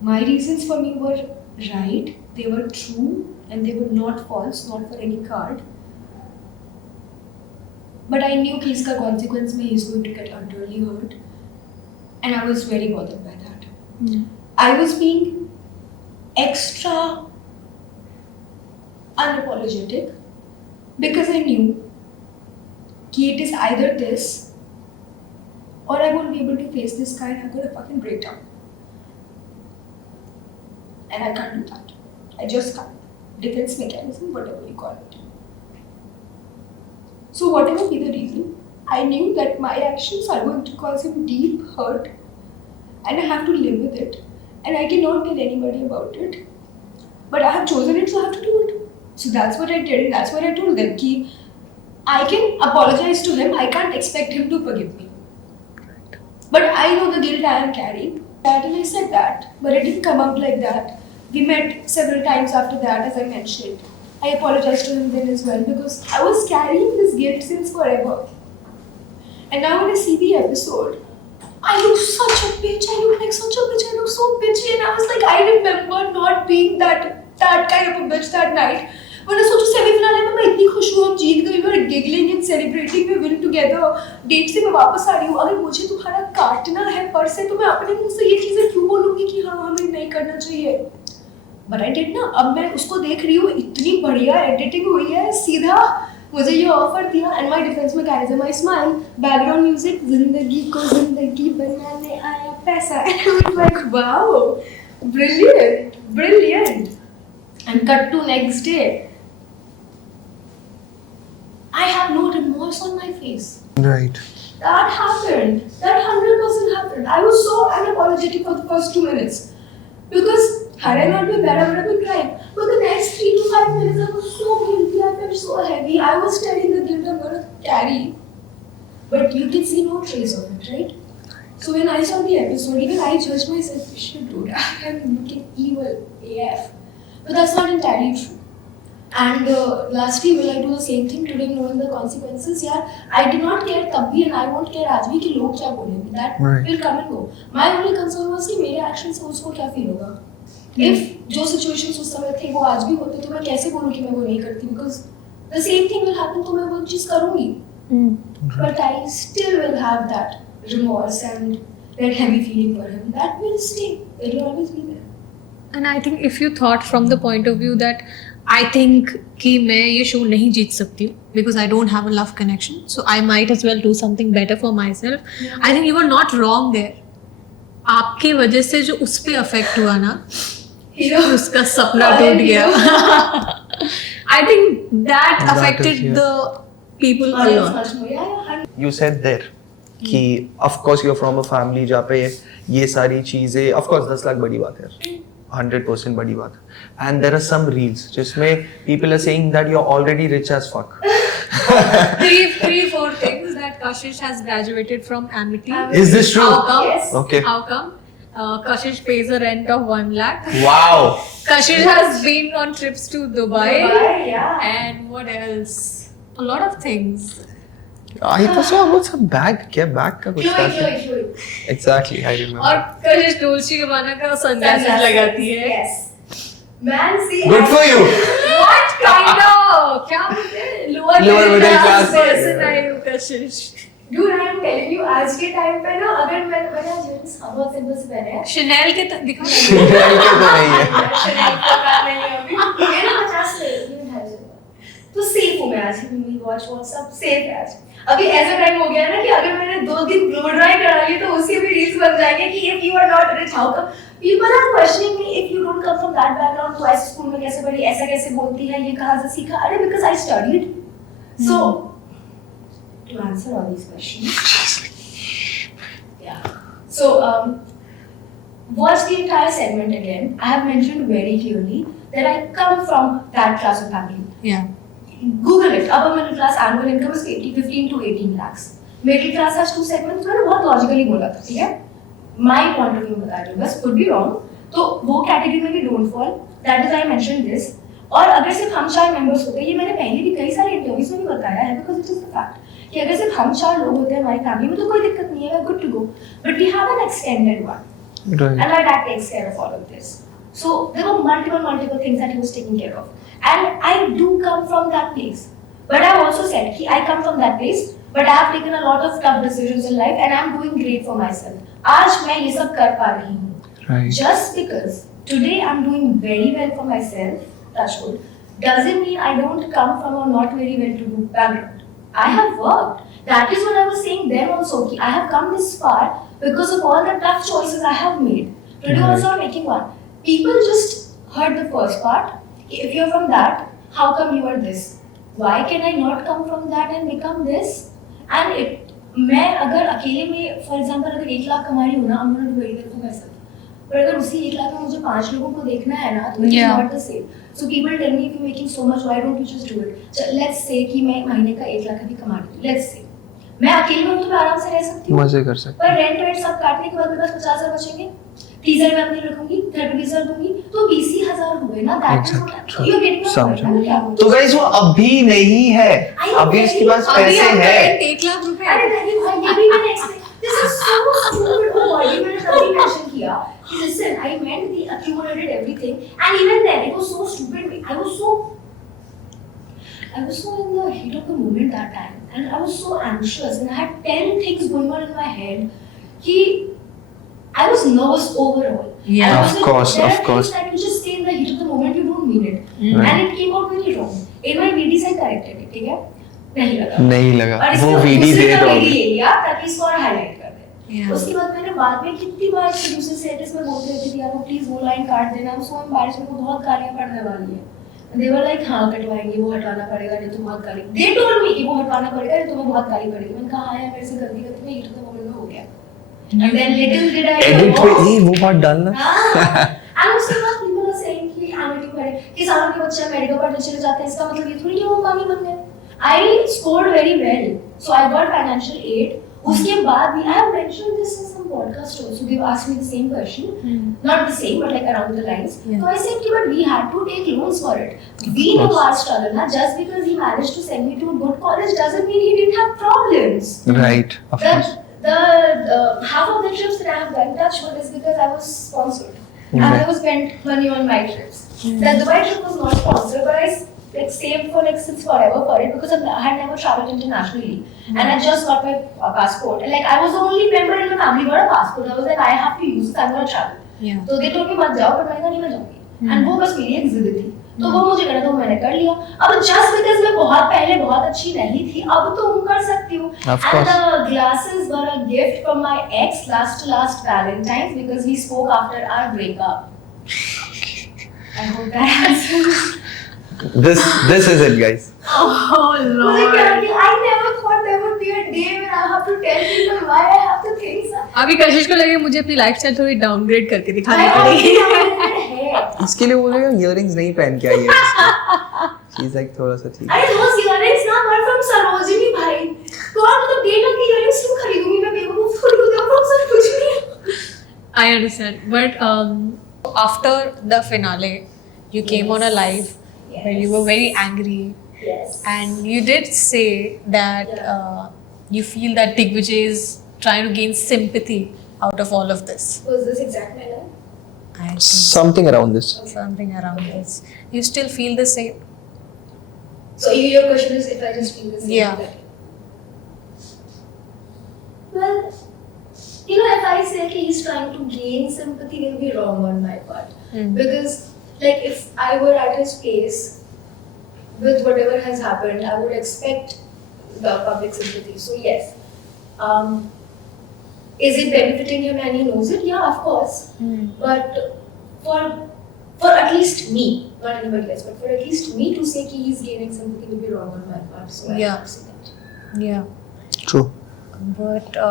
my reasons for me were right. They were true. And they were not false. Not for any card. But I knew कि इसका consequence में he's going to get utterly hurt. And I was very bothered by that. I was being extra unapologetic because I knew that it is either this or I won't be able to face this guy and I'm going to fucking break down. And I can't do that. I just can't. Defense mechanism, whatever you call it. So whatever be the reason, I knew that my actions are going to cause him deep hurt and I have to live with it. And I cannot tell anybody about it. But I have chosen it, so I have to do it. So that's what I did, and that's what I told them. Ki I can apologize to him. I can't expect him to forgive me. But I know the guilt I am carrying. That, and I said that, but it didn't come out like that. We met several times after that, as I mentioned. I apologized to him then as well because I was carrying this guilt since forever. And now when I see the episode, I look such a bitch. I look like such a bitch. I look so bitchy. And I was like, I remember not being that kind of a bitch that night. When I सोचा semifinal में मैं इतनी खुश हूँ, हम जीत गए, we were giggling and celebrating, we win together. Date से मैं वापस आ रही हूँ. अगर मुझे तुम्हारा काटना है पर से, तो मैं अपने मुंह से ये चीजें क्यों बोलूँगी कि हाँ हमें नहीं करना चाहिए. But I did ना. अब मैं उसको देख रही हूँ, इतनी बढ़िया एडिटिंग हुई है, सीधा मुझे ये ऑफर दिया. And my defence mechanism, I smile, background music, जिंदगी को जिंदगी बनाने आया पैसा. And I was like, wow, brilliant. And cut to next day. I have no remorse on my face. Right. That happened. That 100% happened. I was so unapologetic for the first 2 minutes. Because had I not been bad, I would have been crying. But the next 3 to 5 minutes, I was so guilty. I felt so heavy. I was telling the guilt I'm going to carry. But you can see no trace of it, right? So when I saw the episode, even I judged myself, shit, dude, I am looking evil AF. But that's not entirely true. And lastly, will I do the same thing today, knowing the consequences? Yeah, I do not care तब भी, and I won't care आज भी कि लोग क्या बोलेंगे. That will come and go. My only concern was कि मेरे actions से उसको क्या feel होगा. If जो situations उस समय थे वो आज भी होते, तो मैं कैसे बोलूँ कि मैं वो नहीं करती? Because the same thing will happen, तो मैं वो चीज़ करूँगी. But I still will have that remorse and that heavy feeling for him. That will stay. It will always be there. And I think if you thought from the point of view that I think कि मैं ये show नहीं जीत सकती हूँ because I don't have a love connection, so I might as well do something better for myself. Yeah. I think you were not wrong there. आपके वजह से जो उस पे अफेक्ट हुआ ना, उसका सपना टूट गया. I think that affected the people a lot. You said there कि of course you're from a family जहाँ पे ये सारी चीजें, of course 10 लाख बड़ी बात है, 100% बड़ी बात है. And there are some reels जिसमें people are saying that you're already rich as fuck. 3-4 things that Kashish has graduated from Amity. Is this true? How come? Yes. Okay. How come? Kashish pays a rent of 1 lakh. Wow. Kashish has been on trips to Dubai. Yeah. And what else? A lot of things. I thought so about some bag. क्या bag का कुछ था? Chloe. Exactly, I remember. और Kashish डोल्ची गाबाना का sunglasses लगाती है. Yes. Man, see. Good for you. What kind of? क्या बोलते हैं? Lower middle class person are you, Kashish? Dude, I am telling you, आज के टाइम पे ना, अगर मैंने आज जींस बहुत सिंपल से पहने हैं. Chanel के दिखा. Chanel के तो नहीं है. Chanel का काम नहीं है अभी. मेरा 50 से 250. तो सेफ हूँ मैं आज. मम्मी वॉच सब सेफ है आज. अभी ऐसा टाइम हो गया ना कि अगर मैंने 2 दिन ब्लो ड्राई करा ली तो उसके भी रील्स बन जाएंगे कि if you are not rich, how come? People are questioning me if you don't come from that background. तो ऐसे स्कूल में कैसे पढ़ी, ऐसा कैसे बोलती है, ये कहाँ से सीखा? अरे because I studied. So to answer all these questions, yeah. So watch the entire segment again. I have mentioned very clearly that I come from that class of family. Yeah. Google it. Upper middle class annual income is 15 to 18 lakhs. Middle class has 2 segments. मैंने बहुत logically बोला था, ठीक है? My point of view बता रही हूँ, बस could be wrong. तो वो category में भी don't fall. That is I mentioned this. और अगर सिर्फ हम 4 members होते, ये मैंने पहले भी कई सारे interviews में भी बताया है because it is the fact कि अगर सिर्फ हम 4 लोग होते हैं हमारी family में तो कोई दिक्कत नहीं है, good to go. But we have an extended one. Right. And my dad takes care of all of this. So there were multiple things that he was taking care of. And I do come from that place. But I also said कि I come from that place, but I have taken a lot of tough decisions in life and I am doing great for myself. आज मैं ये सब कर पा रही हूँ. Right. Just because today I'm doing very well for myself, touch wood, doesn't mean I don't come from a not very well-to-do background. I have worked. That is what I was saying then also. Ki I have come this far because of all the tough choices I have made. Today also I'm making one. People just heard the first part. If you're from that, how come you are this? Why can I not come from that and become this? And मैं अगर अकेले में, for example, अगर 1 लाख कमा रही हूँ ना, I'm gonna do very well for myself. पर अगर उसी 1 लाख में मुझे 5 लोगों को देखना है ना, तो it's not the same. So people tell me if you're making so much, why don't you just do it? So let's say कि मैं महीने का 1 लाख अभी कमा रही हूँ. Let's say मैं अकेले हूँ तो मैं आराम से रह सकती हूँ. मजे कर सकते. पर रेंट वेंट सब काटने के बाद मेरे पास 50,000 बचेंगे. टीजर मैं अपनी रखूंगी, थेरेपी फीस दूंगी, तो 20,000 हुए ना. That is what you getting. समझा. तो गाइस वो अभी नहीं है, अभी उसके पास पैसे हैं. 1 लाख रुपए. अरे नहीं भाई, ये भी मैंने expect. This is so stupid. Oh ये मैंने तभी मेंशन किया कि listen, I meant the accumulated everything, and even then it was so stupid. I was so in the heat of the moment that time, and I was so anxious, and I had 10 things going on in my head. Ki I was nervous overall. Yeah. And I Of was course, there of are course. things that you just say in the heat of the moment, you don't mean it, Right. and it came out very wrong. In my VD से corrected it, ठीक है? नहीं लगा. नहीं लगा. और वो इसके वीडी दूसरे दे का दो. VD ले लिया ताकि इसको और हाईलाइट कर दे. Yeah. उसके बाद मैंने बाद में कितनी बार प्रोड्यूसर से एडिस में बोलते रहती थी, आपको प्लीज वो लाइन काट देना. I'm so embarrassed, मेरे को बहुत गालियां पड़ने वाली है. They were like हाँ कटवाएंगे, वो हटाना पड़ेगा, नहीं तो बहुत गाली. They told me कि वो हटाना पड़ेगा, नहीं तो मैं बहुत गाली पड़ेगी. मैंने कहा हाँ यार मेरे से गलती करती मैं, ये तो मोमेंट में हो गया. And then little did I edit know. पे वो बात डालना. And उसके बाद people are saying कि एमिटी पढ़े, किसानों के बच्चे अमेरिका पढ़ने चले जाते हैं, इसका मतलब ये थोड़ी कि वो अंबानी बन गए. I scored very well, so I got financial aid. उसके बाद भी I have mentioned this in some podcast also. They've asked me the same question, not the same, but like around the lines. Yeah. So I said, कि but we had to take loans for it. We know our struggle, na. Just because he managed to send me to a good college doesn't mean he didn't have problems. Right, of course. The half of the trips that I have done touch wood is because I was sponsored, and Okay. I was spent money on my trips. The Dubai trip was not sponsored, but I like saved for like since forever for it because I had never traveled internationally, and I just got my passport. And like I was the only member in my family who had a passport. I was like, I have to use it. I'm gonna travel. Yeah. So they told me मत जाओ, but मैंने कहा नहीं मैं जाऊँगी. And वो बस मेरी एक जिद थी. तो वो मुझे करना था, वो मैंने कर लिया. अब just because मैं बहुत पहले बहुत अच्छी नहीं थी, अब तो मैं कर सकती हूँ. Of And course. the glasses were a gift from my ex last Valentine's because we spoke after our breakup. I hope that answers. This is it, guys. Oh मुझे क्या Lord. कि I never thought there would be a day when I have to tell people why I have to think so. अभी कशिश को लगे मुझे अपनी lifestyle थोड़ी downgrade करके दिखानी I पड़ेगी. already है. इसके लिए बोलेगा इयररिंग्स नहीं पहन के आई है. She's like थोड़ा सा ठीक. अरे those earrings ना were from Sarojini भाई. कौन मतलब डेढ़ लाख की earrings क्यों खरीदूंगी मैं, बेवकूफ थोड़ी होती हूँ. from Sarojini. I understand, but after the finale, you came on a live where you were very angry, Yes. and you did say that you feel that Digvijay is trying to gain sympathy out of all of this. Was this exact my line? I think Something around this. something around this. You still feel the same? So your question is if I just feel the same. Yeah. Well, you know, if I say that he's trying to gain sympathy, it will be wrong on my part. Because, like, if I were at his place with whatever has happened, I would expect the public sympathy. So yes, is it benefiting him and he knows it? Yeah, of course. But for at least me, not anybody else, but for at least me to say that he's gaining sympathy will be wrong on my part. So I Yeah. have to say that. Yeah. True. But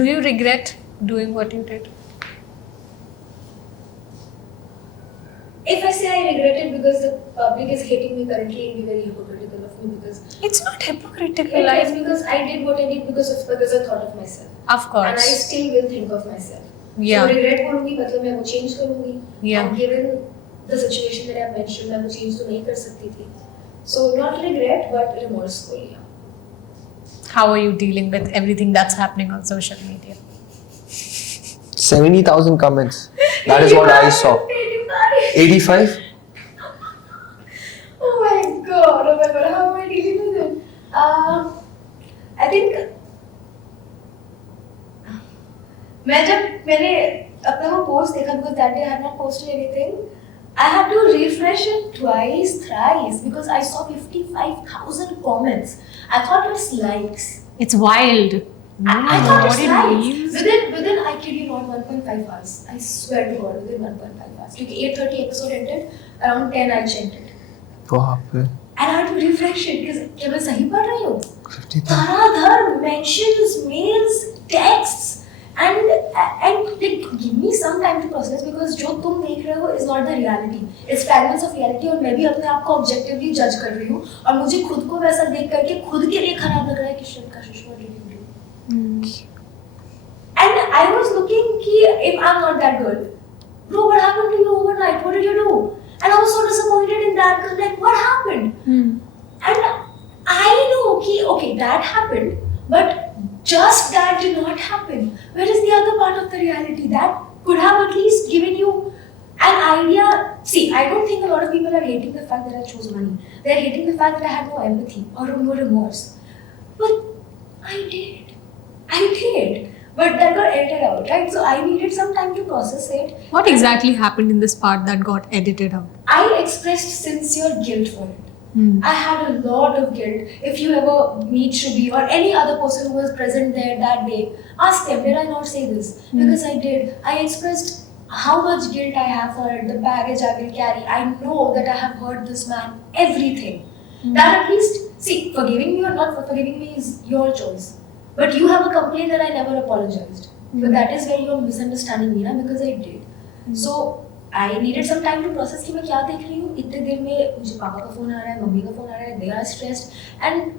do you regret doing what you did? If I say I regret it because the public is hating me currently, it will be very hypocritical of me because It's not hypocritical. it is because I did what I did because I thought of myself. Of And course. I still will think of myself. Yeah. So regret बोलूँगी मतलब मैं वो change करूँगी. Yeah. And given the situation that I have mentioned, मैं वो change तो नहीं कर सकती थी. So not regret but remorseful. Yeah. How are you dealing with everything that's happening on social media? 70,000 comments. That is what I saw. 85? Oh my god, how am I dealing with it? I think मैंने अपना वो post देखा because that day I had not posted anything. I had to refresh it twice, thrice because I saw 55,000 comments. I thought it's likes. It's wild. I thought what it's it likes. means. Within I kid you not 1.5 hours. I swear to God, within 1.5 hours. Because 8:30 episode ended, around 10 I checked it. बाप रे. And I had to refresh it because क्या मैं सही पढ़ रही हूँ? 50,000. धड़ाधड़ mentions, mails, texts, and like give me some time to process because जो तुम देख रहे हो is not the reality, it's fragments of reality और मैं भी अपने आप को objectively judge कर रही हूँ और मुझे खुद को वैसा देख करके खुद के लिए खराब लग रहा है कि shit का what did you do? And I was looking कि if I'm not that good, bro, what happened to you overnight? What did you do? And I was so disappointed in that because like what happened? And I know कि okay that happened, but just that did not happen. Where is the other part of the reality that could have at least given you an idea? See, I don't think a lot of people are hating the fact that I chose money. They are hating the fact that I had no empathy or no remorse. But I did. But that got edited out, right? So I needed some time to process it. What exactly happened in this part that got edited out? I expressed sincere guilt for it. I had a lot of guilt. If you ever meet Shubhi or any other person who was present there that day, ask them, did I not say this? Because I did. I expressed how much guilt I have for it, the baggage I will carry. I know that I have hurt this man, everything. That at least, see, forgiving me or not forgiving me is your choice. But you have a complaint that I never apologized. But that is where you're misunderstanding me, na? Because I did. So, I needed some time to process कि मैं क्या देख रही हूँ. इतने देर में मुझे पापा का फोन आ रहा है, मम्मी का फोन आ रहा है, they are stressed and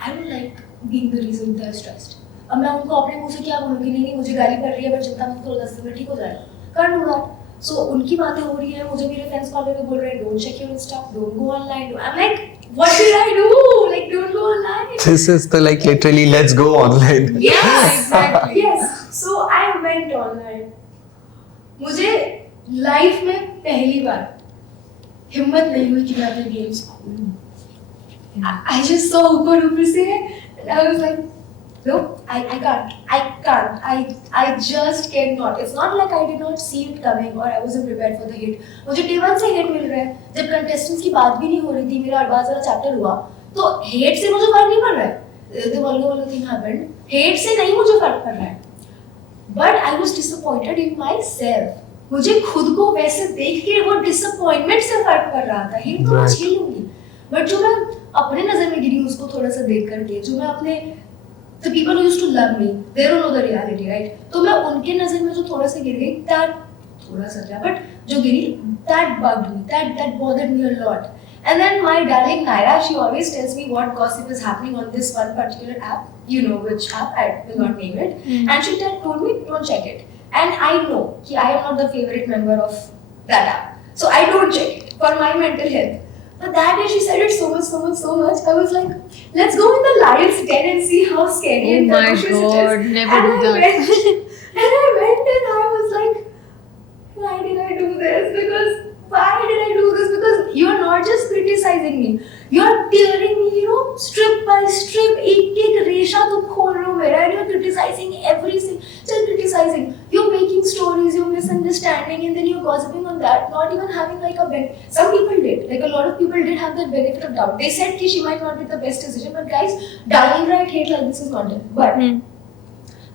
I don't like being the reason they are stressed. अब मैं उनको अपने मुंह से क्या बोलूँ कि नहीं मुझे गाली पड़ रही है बट चिंता मत करो 10 दिन में ठीक हो जाएगा. Can't do that. So उनकी बातें हो रही है, मुझे मेरे फ्रेंड्स कॉल करके बोल रहे हैं don't check your Insta, don't go online. I'm like what did I do? Like don't go online. This is the like literally let's go online. Yes, exactly. Yes. So I went online. मुझे life में पहली बार हिम्मत नहीं हुई कि मैं अपने games खोलूं. I just saw ऊपर से and I was like, no, I can't. I just cannot. It's not like I did not see it coming or I wasn't prepared for the hit. मुझे day one से hit मिल रहा है. जब contestants की बात भी नहीं हो रही थी, मेरा अरबाज वाला चैप्टर हुआ, तो hate से मुझे फर्क नहीं पड़ रहा है. The Volga thing happened. Hate से नहीं मुझे फर्क पड़ रहा है. But I was disappointed in myself. मुझे खुद को वैसे देख के वो disappointment से फर्क पड़ रहा था. Hate तो मैं झेल लूंगी. But जो मैं अपने नजर में गिरी उसको थोड़ा सा देख करके, जो मैं अपने the people who used to love me, they don't know the reality, right? तो मैं उनके नजर में जो थोड़ा सा गिर गई, that थोड़ा सा क्या, but जो गिरी, that bugged me, that bothered me a lot. And then my darling Naira, she always tells me what gossip is happening on this one particular app. You know which app, I will not name it. And she told me, don't check it. And I know that I am not the favorite member of that app. So I don't check it for my mental health. But that day she said it so much. I was like, let's go in the lion's den and see how scary and ferocious it is. Oh my god, never And do that. And I went and I was like, why did I do this? Because you're not just criticizing me. You're tearing me, strip by strip. एक रेशा तुम खोल रहे हो मेरा and you're criticizing everything. Just criticizing. You're making stories, you're misunderstanding and then you're gossiping on that. Not even having like a benefit. Some people did. Like a lot of people did have that benefit of doubt. They said that she might not be the best decision. But guys, downright hate like this is not done. But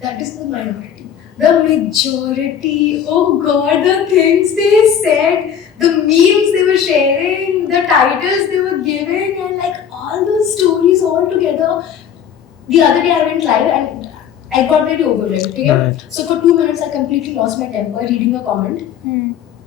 that is the minority. The majority, oh god, the things they said, the memes they were sharing, the titles they were giving, and like all those stories all together. The other day I went live and I got very overwhelmed. Okay? Right. So for 2 minutes I completely lost my temper reading a comment.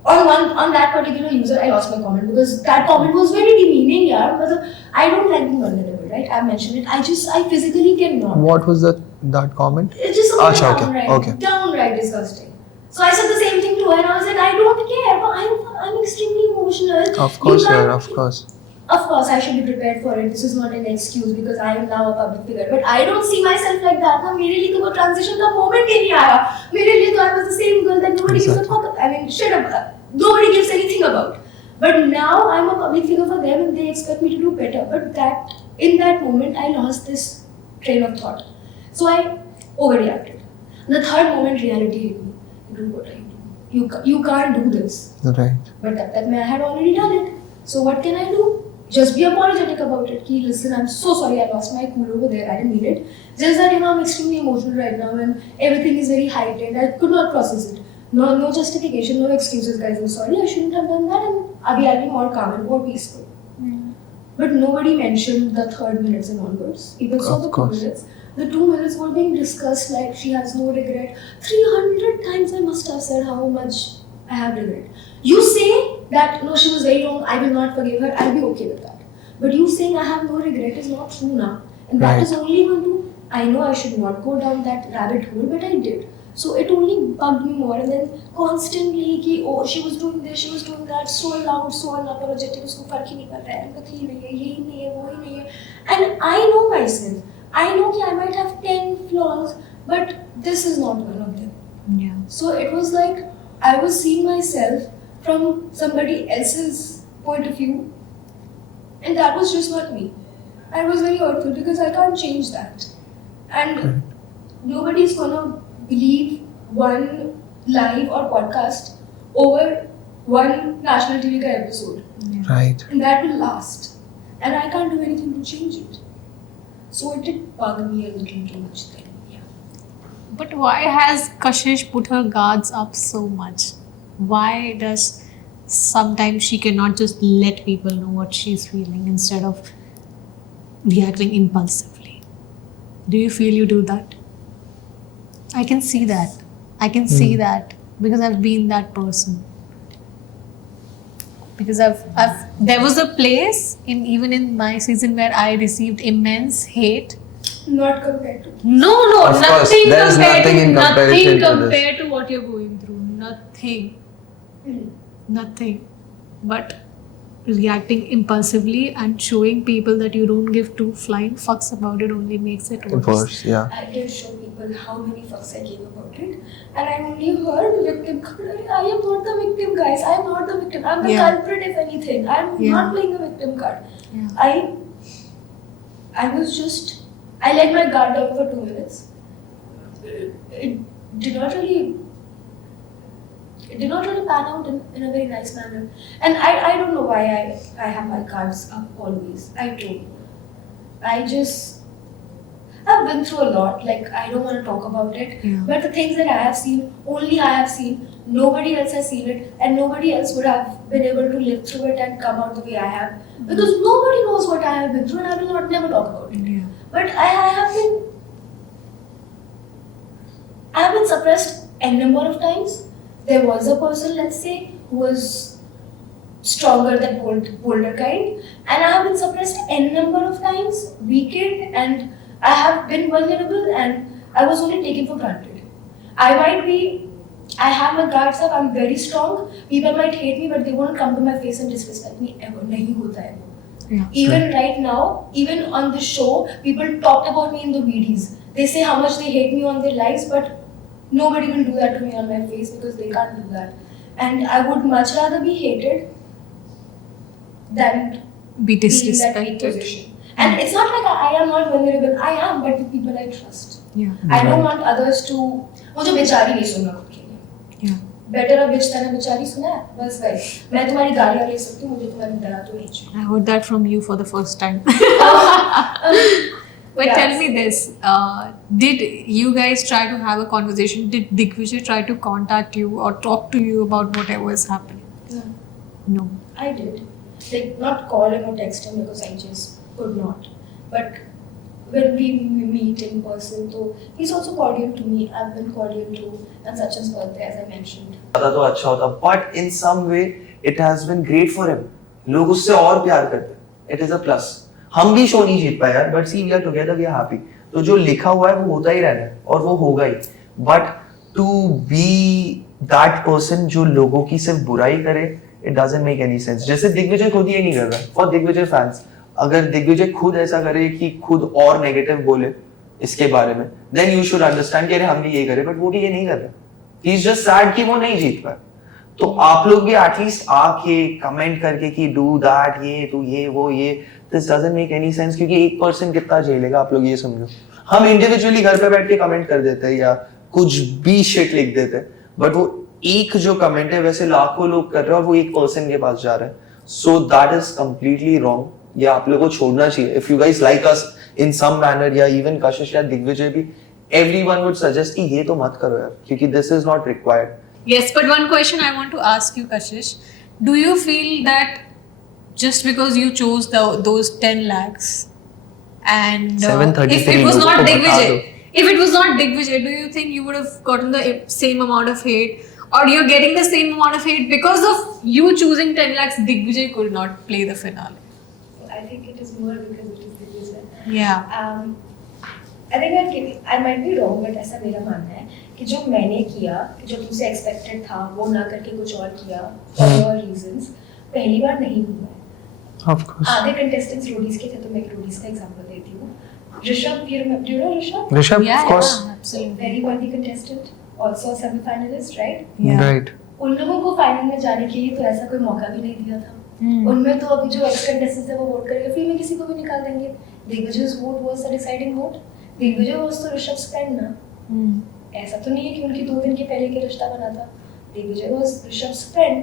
On that particular user I lost my comment because that comment was very demeaning. Yeah, but I don't like being vulnerable, right? I mentioned it. I physically cannot. What was that comment? It's just so Acha, okay. downright disgusting. So I said the same thing to her and I was like, I don't care, but I'm extremely emotional. Of course, You can't- yeah, of course. Of course, I should be prepared for it. This is not an excuse because I am now a public figure. But I don't see myself like that. ना मेरे लिए तो वो transition का moment ही नहीं आया. मेरे लिए तो I was the same girl that nobody gives a fuck. I mean, shit about. Nobody gives anything about. But now I'm a public figure for them and they expect me to do better. But in that moment, I lost this train of thought. So I overreacted. The third moment, reality hit me. Dude, what are you doing? You can't do this. Right. But that I had already done it. So what can I do? Just be apologetic about it. Ki, listen, I'm so sorry I lost my cool over there. I didn't mean it. Just that I'm extremely emotional right now and everything is very heightened. I could not process it. No justification, no excuses, guys. I'm sorry. I shouldn't have done that. And I'll be more calm and more peaceful. But nobody mentioned the third minutes and onwards. Even so, Of the 2 course. minutes. the 2 minutes were being discussed like she has no regret. 300 times I must have said how much I have regret. You say that no, she was very wrong, I will not forgive her, I'll be okay with that. But you saying I have no regret is not true now. And that Right. is only going to, I know I should not go down that rabbit hole, but I did. So it only bugged me more, and then constantly कि oh she was doing this, she was doing that, so loud, so unapologetic, उसको फर्क ही नहीं पड़ रहा है, empathy ही नहीं है, यही नहीं है, वो ही नहीं है. And I know myself. I know कि I might have 10 flaws, but this is not one of them. Yeah. So it was like I was seeing myself from somebody else's point of view, and that was just not me. I was very hurtful because I can't change that, and nobody's gonna believe one live or podcast over one national TV ka episode, Right. and that will last, and I can't do anything to change it. So it did bug me a little too much then. Yeah. But why has Kashish put her guards up so much? Why does sometimes she cannot just let people know what she's feeling instead of reacting impulsively? Do you feel you do that? I can see that. I can see that because I've been that person. Because I've there was a place even in my season where I received immense hate. Not compared to. No, Of course, nothing there's compared nothing to in comparison to nothing this. compared to what you're going through. Nothing. Nothing. But reacting impulsively and showing people that you don't give two flying fucks about it only makes it worse. Worse, yeah. I did show people how many fucks I gave about it, and I only heard victim card. I am not the victim, guys. I am not the victim. I'm the Yeah. culprit, if anything. I'm Yeah. not playing the victim card. Yeah. I was just. I let my guard down for 2 minutes. It did not really. It did not really pan out in a very nice manner. And I don't know why I have my cards up always. I don't. I've been through a lot. Like, I don't want to talk about it. Yeah. But the things that I have seen, only I have seen. Nobody else has seen it. And nobody else would have been able to live through it and come out the way I have. Because nobody knows what I have been through, and I will never talk about it. Yeah. But I have been suppressed a number of times. There was a person, let's say, who was stronger than bolder kind, and I have been suppressed a number of times, weakened, and I have been vulnerable, and I was only taken for granted. I have my guards up, I'm very strong. People might hate me, but they won't come to my face and disrespect me ever. Nahi hota hai wo. Yeah. Even right now, even on the show, people talked about me in the videos. They say how much they hate me on their lives, but nobody will do that to me on my face because they can't do that. And I would much rather be hated than Be be in that weak disrespected. position. And it's not like I am not vulnerable. I am, but with people I trust. Yeah. I don't want others to. मुझे बेचारी नहीं सुनना खुद के लिए. Yeah. Better a bitch than a बेचारी सुना है. बस भाई. मैं तुम्हारी गालियाँ ले सकती हूँ. मुझे तुम्हारी डरा तो नहीं चाहिए. I heard that from you for the first time. But Yes. tell me this, did you guys try to have a conversation? Did Digvijay try to contact you or talk to you about whatever is happening? No. No. I did. Like, not call him or text him because I just could not. But when we meet in person, so he's also cordial to me. I've been cordial to and Sachin's birthday, as I mentioned. होता तो अच्छा होता, but in some way it has been great for him. लोग उससे और प्यार करते हैं. It is a plus. हम भी शो नहीं जीत पाए यार, but see we are together, we are happy. तो जो लिखा हुआ है वो होता ही रहना है और वो होगा ही. But to be that person जो लोगों की सिर्फ बुराई करे, it doesn't make any sense. जैसे दिग्विजय खुद ये नहीं कर रहा. For दिग्विजय fans, अगर दिग्विजय खुद ऐसा करे कि खुद और नेगेटिव बोले इसके बारे में, then you should understand कि अरे हम भी ये करे, but वो भी ये नहीं कर रहा. He is just sad कि वो नहीं जीत पाया. तो आप लोग भी एटलीस्ट आके कमेंट करके कि डू दैट, ये तू ये वो ये, this doesn't make any sense. क्योंकि एक पर्सन कितना झेलेगा, आप लोग ये समझो. हम इंडिविजुअली घर पे बैठ के कमेंट कर देते हैं या कुछ भी शिट लिख देते हैं, बट वो एक जो कमेंट है वैसे लाखों लोग कर रहे हैं और वो एक पर्सन के पास जा रहा है. So that is completely wrong. ये आप लोगों को छोड़ना चाहिए. If you guys like us in some manner, या इवन कशिश या दिग्विजय भी, everyone would suggest कि ये तो मत करो यार, क्योंकि this is not required. Yes, but one question I want to ask you, Kashish. Do you feel that just because you chose those 10 lakhs And 7:33 if it was लोगों not को बता Digvijay, दो। if it was not Digvijay, do you think you would have gotten the same amount of hate, or you're getting the same amount of hate because of you choosing 10 lakhs? Digvijay could not play the finale. I think it is more because it is Digvijay. Yeah. I think I might be wrong, but ऐसा मेरा मानना है कि जो मैंने किया, कि जो तुमसे एक्सपेक्टेड था, वो ना करके कुछ और किया for your reasons, पहली बार नहीं हुआ है. Of course. आधे कंटेस्टेंट्स रोडीज के थे, तो मैं एक रोडीज का एग्जांपल देती हूँ. Rishabh, do you know Rishabh? Rishabh, Yeah, of course. yeah, absolutely. Very worthy contestant, also a semi-finalist, right? Yeah. Right. उन लोगों को फाइनल में जाने के लिए तो ऐसा कोई मौका भी नहीं दिया था. उनमें तो अभी जो एक्स कंटेस्टेंट्स है वो वोट करेंगे, फिर में किसी को भी निकाल देंगे. दिग्विजय's vote was the deciding vote. Digvijay was तो ऋषभ's friend ना. ऐसा तो नहीं है कि उनकी 2 दिन के पहले के रिश्ता बना था. दिग्विजय was ऋषभ's friend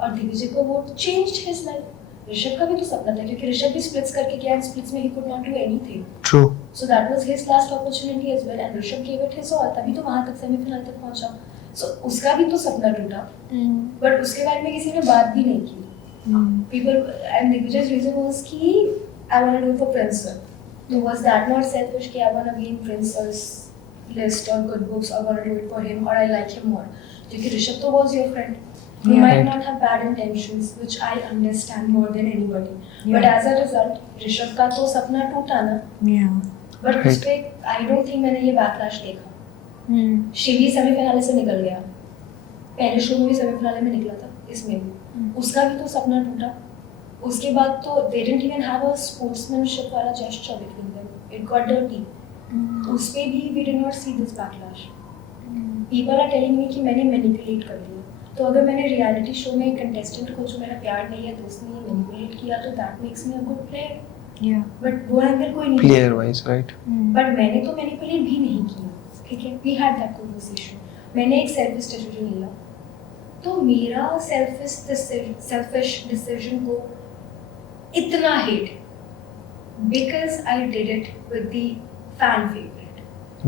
और दिग्विजय को vote changed his life. Rishabh का भी तो सपना था, क्योंकि ऋषभ भी स्प्लिट्स करके गया and splits में he could not do anything. True. So that was his last opportunity as well, and Rishabh gave it his all. तभी तो वहाँ तक सेमीफाइनल तक पहुँचा. So उसका भी तो सपना टूटा, but उसके बारे में किसी ने बात भी नहीं की. People and Digvijay's reason was कि I want to do it for Prince sir. So was that not selfish कि I want to be in Prince sir's list or good books, or want to do it for him, or I like him more? क्योंकि ऋषभ तो was your friend. You Yeah. might not have bad intentions, which I understand more than anybody. But Yeah. as a result, Rishabh का तो सपना टूटा ना. Yeah. But Right. उस पे I don't think मैंने ये backlash देखा. शिवी सेमीफाइनल से निकल गया. पहले शो में भी सेमीफाइनल में निकला था, इसमें भी. उसका भी तो सपना टूटा. उसके बाद तो they didn't even have a sportsmanship वाला gesture between them. It got dirty. उस पे भी we did not see this backlash. People are telling me कि मैंने manipulate कर दिया. तो अगर मैंने रियलिटी शो में कंटेस्टेंट को जो मेरा प्यार नहीं है, दोस्त नहीं है, मैनिपुलेट किया, तो that makes me a good player. Yeah. But वो एंगल कोई नहीं. Player wise, right? बट मैंने तो मैनिपुलेट भी नहीं किया. ठीक है, वी हैड दैट कन्वर्सेशन. मैंने एक सेल्फिश डिसीजन लिया. तो मेरा सेल्फिश डिसीजन को इतना hate because I did it with the fan favourite.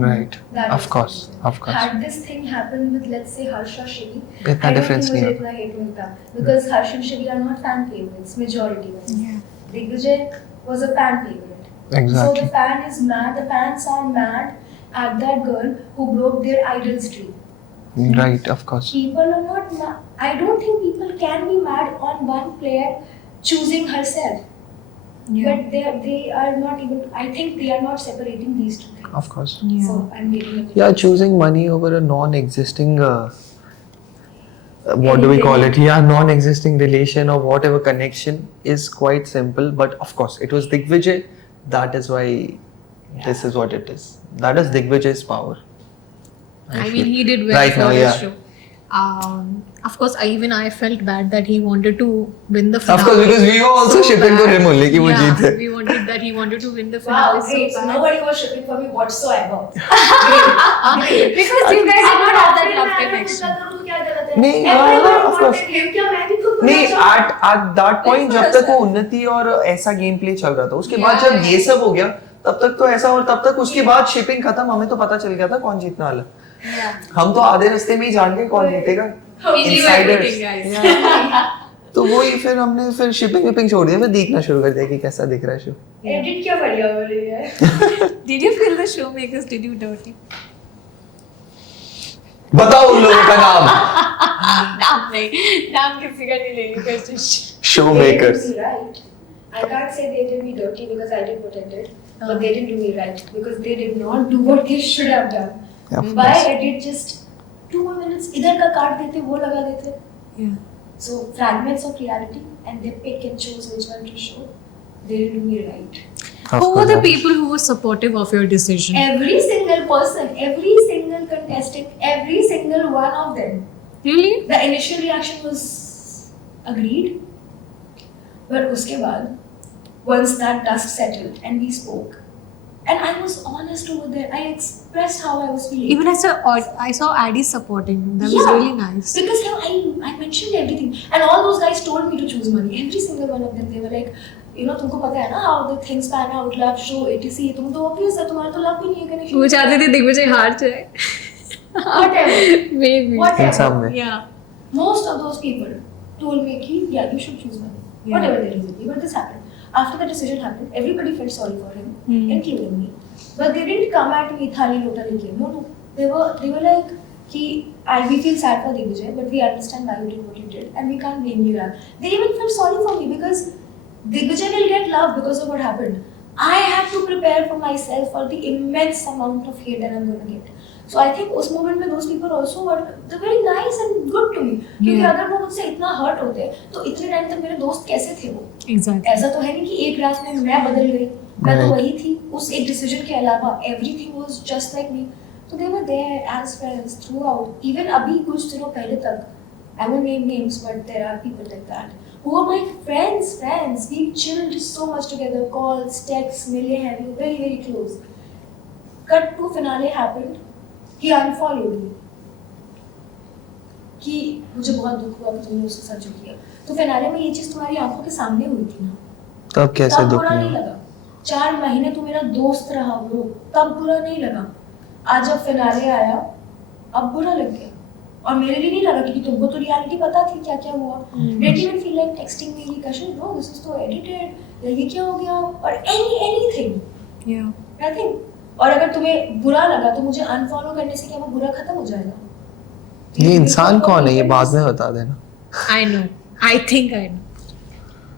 Right. That Of is course. the reason. Of course. Had this thing happened with, let's say, Harsh or Shivi, इतना I don't difference think नहीं मुझे है. इतना hate मिलता, because Harsh and Shivi are not fan favorites majority wise. Yeah. Digvijay was a fan favorite. Exactly. So the fan is mad. The fans are mad at that girl who broke their idol's dream. Right. Of course. People are not mad. I don't think people can be mad on one player choosing herself. Yeah. But they are not even. I think they are not separating these two things. Of course. Yeah. So I'm getting it. Yeah, choosing money over a non-existing, what do we call it? Yeah, non-existing relation or whatever connection is quite simple. But of course, it was Digvijay. That is why this is what it is. That is Digvijay's power. I mean, he did well Right for now, this yeah. show. Of course, I felt bad that he wanted to win the Of finale. course, because we were also So shipping for bad. him only कि वो Yeah, जीते. we wanted that he wanted to win the Wow, finale great. so So bad. nobody was shipping for me whatsoever. Great. Because you guys did not have that love connection. नहीं, of course. नहीं, at that point जब तक वो उन्नति और ऐसा game play चल रहा था, उसके बाद जब ये सब हो गया, तब तक तो ऐसा, और तब तक उसके बाद शिपिंग खत्म, हमें तो पता चल गया था कौन जीतने वाला. Yeah. हम तो आधे रास्ते में ही जान गए कौन जीतेगा. We knew everything, guys. तो वही फिर हमने फिर शिपिंग विपिंग छोड़ दिया, फिर देखना शुरू कर दिया कि कैसा दिख रहा है शो. एडिट क्या बढ़िया हो रही है. Did you feel the showmakers did you dirty? बताओ उन लोगों का नाम. नाम नहीं, नाम किसी का नहीं लेंगे कोशिश. Show They didn't makers. do me right. I can't say they did me dirty because I did what I did, but they didn't do me right because they did not do what they should have done. Of Why course. edit just 2 more minutes? इधर का काट देते, वो लगा देते. Yeah. So fragments of reality, and they pick and choose which one to show. They didn't do me right. Of Who were the course. people who were supportive of your decision? Every single person, every single contestant, every single one of them. Really? The initial reaction was agreed, but उसके बाद, once that dust settled and we spoke, and I was honest over there. I expressed how I was feeling. Even I saw Addy supporting him. That was Yeah. really nice. Because I mentioned everything, and all those guys told me to choose money. Every single one of them, they were like, you know, तुमको पता है ना how the things pan out, love show, etc. तुम तो obvious है, तुम्हारा तो love भी नहीं है connection. वो चाहते थे दिग्विजय हार जाए. Whatever. Maybe. Whatever. In some way. Yeah. Most of those people told me कि yeah, you should choose money. Yeah. Whatever the reason be, but this happened. After the decision happened, everybody felt sorry for him. including me. But they didn't come at me thali lota leke. No. They were like कि we feel sad for Digvijay, but we understand why you did what you did, and we can't blame you. They even felt sorry for me because Digvijay will get love because of what happened. I have to prepare for myself for the immense amount of hate that I'm going to get. So I think उस moment में those people also were very nice and good to me. क्योंकि अगर वो मुझसे इतना hurt होते तो इतने टाइम तक मेरे दोस्त कैसे थे वो? Exactly. ऐसा तो है नहीं कि एक रात में मैं बदल गई. मैं तो वही थी. उस एक decision के अलावा everything was just like me. So they were there as friends throughout. Even अभी कुछ दिनों पहले तक, I won't name names, but there are people like that who are my friends. We chilled so much together, calls, texts, मिले हैं, we were very very close. Cut to finale happened. He unfollowed me. कि मुझे बहुत दुख हुआ कि तुमने उसके साथ जो किया. तो फिनाले में ये चीज तुम्हारी आंखों के सामने हुई थी ना. तब कैसे दुख बुरा नहीं हुआ? लगा. 4 महीने तू मेरा दोस्त रहा ब्रो, तब बुरा नहीं लगा. आज जब फिनाले आया अब बुरा लग गया. और मेरे लिए नहीं लगा क्योंकि तुमको तो रियलिटी पता थी क्या क्या हुआ. Didn't even feel like texting me कि कशिश bro this is so edited, ये क्या हो गया, और anything. Yeah. Nothing. और अगर तुम्हें बुरा लगा तो मुझे अनफॉलो करने से क्या वो बुरा खत्म हो जाएगा? ये इंसान कौन है ये बाद में बता देना. I know. I think I know.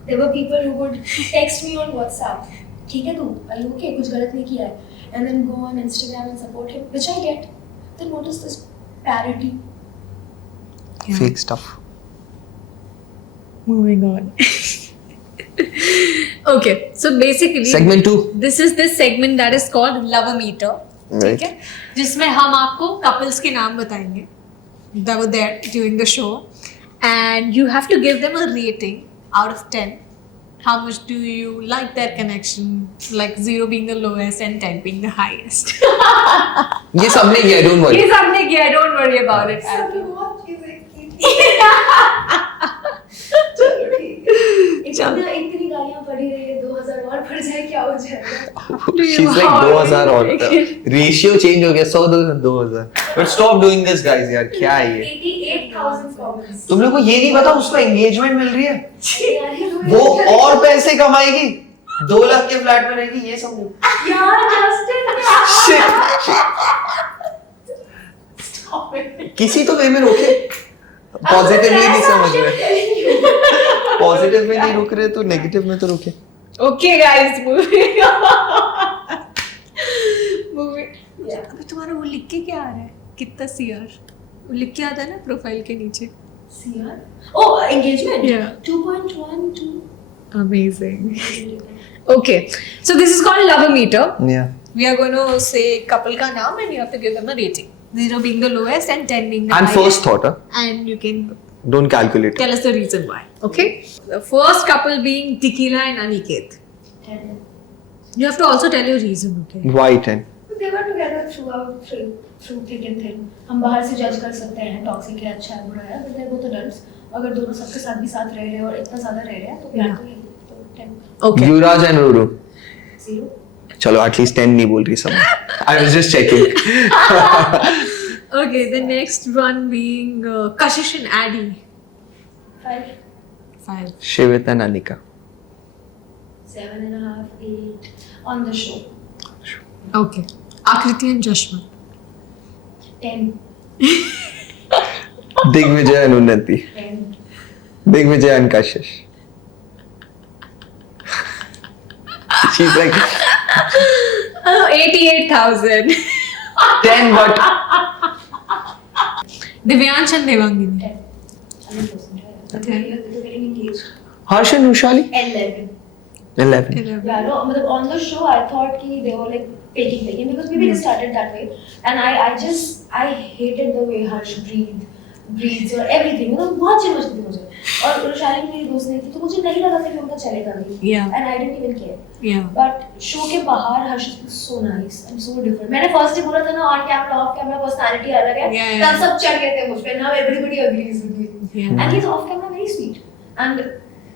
There were people who would text me on WhatsApp. ठीक है तू, are you okay? कुछ गलत नहीं किया है. And then go on Instagram and support him, which I get. Then what is this parody? Yeah. Fake stuff. Moving on. Okay, so basically Segment 2. this is the segment that is called Love Meter. Right. ठीक है, जिसमें हम आपको couples के नाम बताएंगे that were there during the show, and you have to give them a rating out of 10. How much do you like their connection? Like 0 being the lowest and 10 being the highest. ये सबने किया, don't worry. ये सबने किया, don't worry about it. बहुत चीजें की. चलो ठीक है. इतनी गालियां पड़ी रही है, 2000 और बढ़ जाए क्या हो जाएगा? She's like 2000 और रेशियो चेंज हो गया 100 2000. But stop doing this guys यार, क्या है ये? 88,000 comments. तुम लोग को ये नहीं पता उसको एंगेजमेंट मिल रही है. यार, वो और पैसे कमाएगी. 2 लाख के फ्लैट में रहेगी, ये समझो. यार जस्टिन किसी तो वे में रोके. पॉजिटिवली नहीं समझ रहे. पॉजिटिव में नहीं रुक रहे तो नेगेटिव में तो रुके. Okay guys, moving on. अभी तुम्हारा वो लिख के क्या आ रहा है? कितना CR? वो लिख के आता है ना प्रोफाइल के नीचे. CR? Oh, engagement? Yeah. 2.12. Amazing. Okay, so this is called Love Meter. Yeah. We are going to say couple का नाम and you have to give them a rating. 0 being the lowest and 10 being the And highest. first thought, And you can don't calculate. tell us the reason why. Okay? The first couple being Tequila and Aniket. 10. You have to also tell your reason, okay? Why 10? They were together through thick and thin. हम बाहर से जज कर सकते हैं toxic है, अच्छा है, बुरा है, but they're both adults. अगर दोनों सबके साथ भी साथ रह रहे हैं और इतना ज्यादा रह रहे हैं तो प्यार तो है. तो 10. Okay. Yuvraj and Ruru. 0. चलो एटलीस्ट 10 नहीं बोल रही सब. I was just checking. Okay, the next one being Kashish and Addy. 5. 5. Shivit and Anika. 7.5, 8 on the show. Okay. Akriti and Jashma. 10. Digvijay and Unnati. 10. Digvijay and Kashish. She's like 88,000. 10 but Divyansh and Devangini. 10. 100%. They're getting engaged. Harsh and Nushali. 11. 11. 11. Yeah, no, मतलब on the show I thought कि they were like faking because maybe they started that way, and I hated the way Harsh breathes और everything. मतलब बहुत chill मचती थी मुझे. और रुशाली मेरी दोस्त नहीं थी तो मुझे नहीं लगा था कि उनका चलेगा भी. Yeah. And I didn't even care. Yeah. But show के बाहर Harsh is so nice and so different. मैंने first day बोला था ना on camera off camera personality अलग है. Yeah, yeah. तब सब चढ़ गए थे मुझ पे. Now everybody agrees with me. Yeah. And he's off camera very sweet. And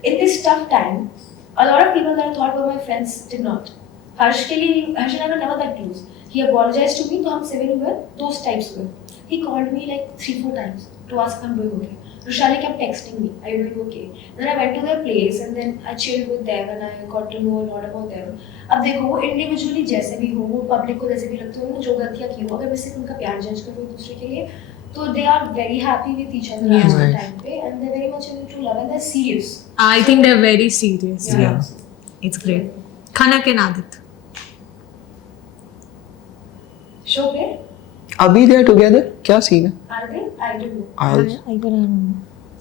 in this tough time, a lot of people that I thought were my friends did not. Harsh and I were never that close. He apologized to me, तो हम civil हुए, those types हुए. He called me like 3-4 times to ask if I'm doing okay. Rushali kept texting me, "Are you doing okay?" And then I went to their place and then I chilled with them and I got to know a lot about them. अब देखो वो individually जैसे भी हो, वो public को जैसे भी लगते हो, उन्होंने जो गलतियाँ की हो, अगर मैं सिर्फ उनका प्यार जज करूँ एक दूसरे के लिए, तो they are very happy with each other Yeah. at the Right. time पे, and they're very much into love and they're serious. I think they're very serious. Yeah. Yeah. It's great. Khanak and Adit. Show पे अभी they are together? क्या scene है? are they? I don't know. I'll I don't know.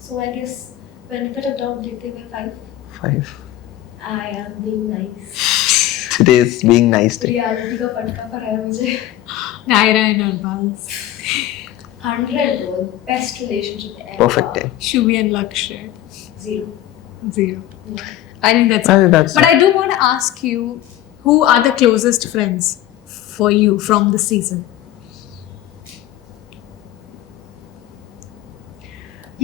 So I guess benefit of doubt देते हुए 5. 5. I am being nice. Today is being nice day. Reality का फटका पड़ा है मुझे. Naira and Arbaz. 100 bro. Best relationship ever. Perfect day. Shubhi and Lakshay. 0. 0. Yeah. I think that's I think that's But I do want to ask you, who are the closest friends for you from the season?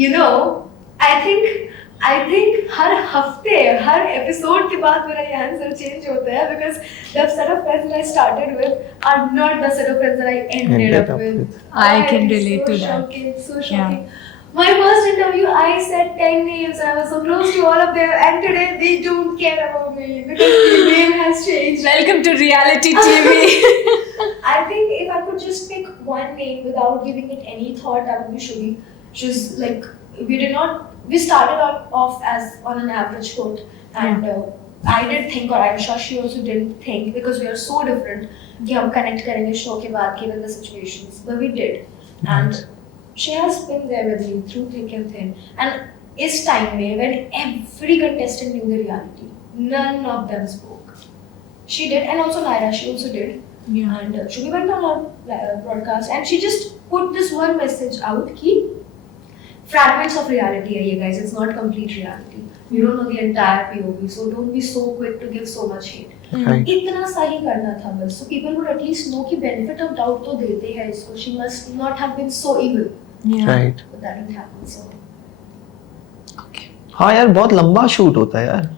You know, I think हर हफ्ते हर episode के बाद मेरा ये answer change होता है because the set of friends that I started with are not the set of friends that I ended up with. I can It's relate so to that. shocking, so shocking. My first interview, I said 10 names and I was so close to all of them, and today they don't care about me because the name has changed. Welcome to reality TV. I think if I could just pick one name without giving it any thought, that would be Shubhi. She's like, we started off as on an average quote, and I did think, or I'm sure she also didn't think, because we are so different, कि हम connect करेंगे show के बाद given the situations, but we did, and she has been there with me through thick and thin, and इस time में when every contestant knew the reality, none of them spoke. She did, and also Naira, she also did. Yeah. And Shubhi went on our broadcast and she just put this one message out कि fragments of reality है ये guys, it's not complete reality. You don't know the entire POV, so don't be so quick to give so much hate. right. इतना सा ही करना था बस, so people would at least know कि benefit of doubt तो देते हैं इसको. She must not have been so evil, Yeah. Right. but that didn't happen. So Okay. हाँ यार बहुत लंबा शूट होता है यार.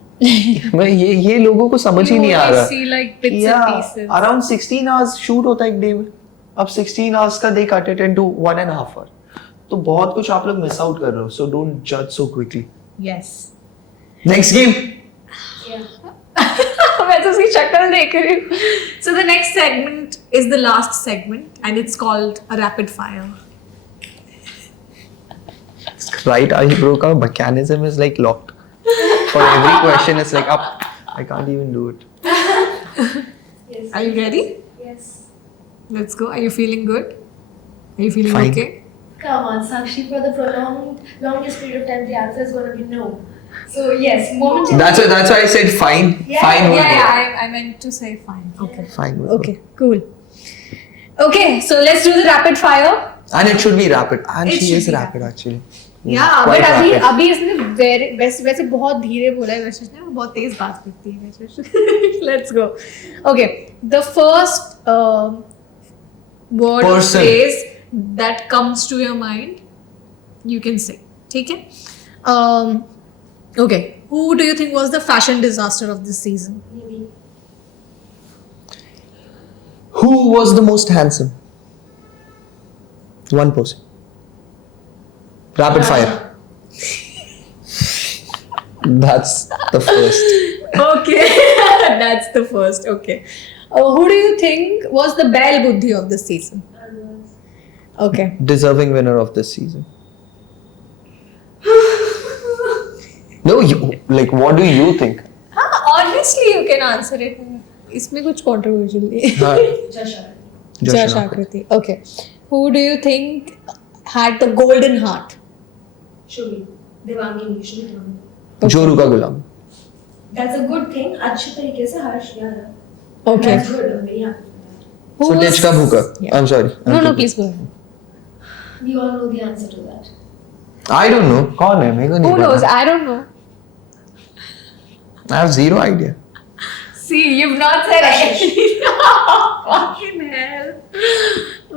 मैं ये लोगों को समझ ही You नहीं आ always रहा. see like bits and Yeah, pieces. around 16 hours shoot होता है एक डे में. अब 16 hours का they cut it into 1.5 hour. तो बहुत कुछ आप लोग मिस आउट कर रहे हो. So don't judge so quickly. Yes. Next game. yeah. मैं तो उसकी शक्ल देख रही हूँ. So the next segment is the last segment and it's called a rapid fire. Right eyebrow का mechanism is like locked. For every question it's like up. I can't even do it. Yes. Are you ready? Yes. Let's go. Are you feeling good? Are you feeling Fine. okay? Come on, Sakshi, for the longest period of time, the answer is going to be no. So yes, momentarily. That's why I said fine. Yeah, Fine would Yeah, work. yeah, I meant to say fine. Okay. Fine would Okay, cool. Okay, so let's do the rapid fire. work. And it should be rapid. And It she should is be rapid actually. Yeah, Quite but rapid. अभी इसने वैसे बहुत धीरे बोला है वैसे ने, वो बहुत तेज बात करती है वैसे. Let's go. Okay, the first word or Person. phrase that comes to your mind, you can say. ठीक है? Okay, who do you think was the fashion disaster of this season? Maybe. Who was the most handsome? One person. Rapid fire. That's the first. Okay, that's the first. Okay, who do you think was the belle buddhi of this season? Otherwise. Okay. Deserving winner of this season. No, what do you think? Honestly, you can answer it. इसमें कुछ controversial नहीं है. हाँ, Jasha. Josh Akriti. Okay. Who do you think had the golden heart? Shubhi. Devangini. Shubhi Devangini. जोरू का गुलाम. That's a good thing. अच्छे तरीके से हर्ष यार. Okay. That's good. I'm very happy with that. Who Footage का भूखा. Yeah. I'm sorry. No, please go ahead. We all know the answer to that. I don't know. कौन है? मेरे को नहीं Who पता. knows? I don't know. I have zero idea. See, you've not said anything. Fucking hell.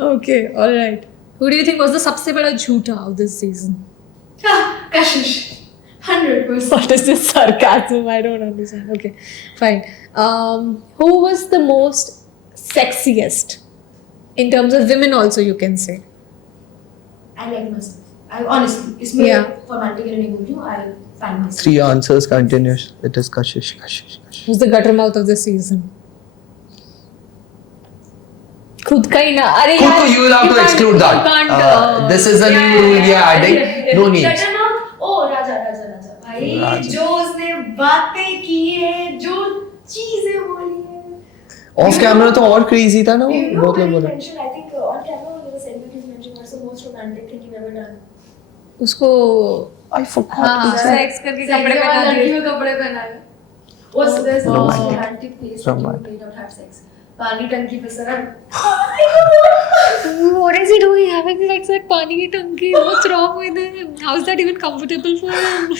Okay, all right. Who do you think was the सबसे बड़ा झूठा of this season? Kashish. 100%. What is this sarcasm? I don't understand. Okay, fine. Who was the most sexiest? In terms of women also, you can say. I like myself. I honestly, इसमें Yeah. formality के लिए नहीं बोल रही हूँ. I find myself. 3 answers continuous. It is Kashish. Who's the gutter mouth of the season? खुद का ही ना. अरे Kuku, यार, you will have to can't- exclude you that. can't, This is a yeah, new rule we are yeah, adding. yeah. No names. Gutter mouth. Oh, राजा. भाई राजा. जो उसने बातें की है, जो चीजें बोली है. Off camera तो और crazy था ना वो. You know बहुत लोग when he बोल रहे. mentioned, I think on camera when he was saying that he's mentioned what's the most romantic thing you've ever done. उसको I forgot. हाँ Is that- सेक्स करके कपड़े पहना लड़की दिए. में कपड़े पहनाए. What's the most Romantic. romantic place that you Romantic. made out have sex? पानी टंकी पे sir. What is he doing having sex at पानी की टंकी? What's wrong with him? How is that even comfortable for him?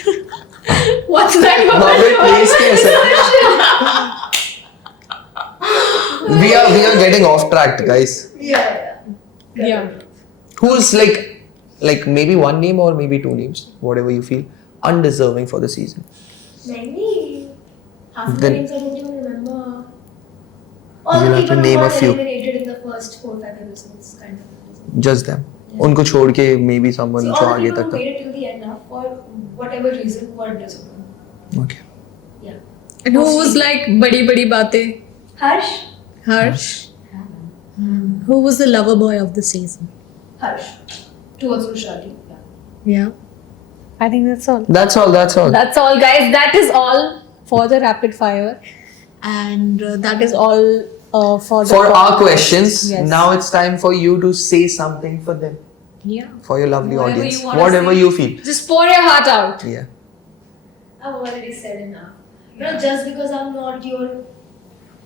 What's that? वहाँ पे place कैसे? We are getting off track, guys. Yeah. Who's like maybe one name or maybe 2 names, whatever you feel, undeserving for the season. Many. Half the Then- names I don't even remember. All You'll the have to people name who a got few. eliminated in the first 4-5 episodes, kind of. Just them. उनको छोड़ के maybe someone See, जो all the आगे people तक who था. made it till the end now, for whatever reason, were deserving. Okay. Yeah. And who was like बड़ी बातें? Harsh. Harsh. Who was the lover boy of the season? Harsh. Towards Rushali. Yeah. Yeah. I think that's all. That's all. That's all, guys. That is all for the rapid fire, and that is all for the For our podcast. questions, Yes. now it's time for you to say something for them, Yeah. for your lovely Whatever audience, you wanna whatever say. you feel. Just pour your heart out. Yeah. I've already said enough. You know, just because I'm not your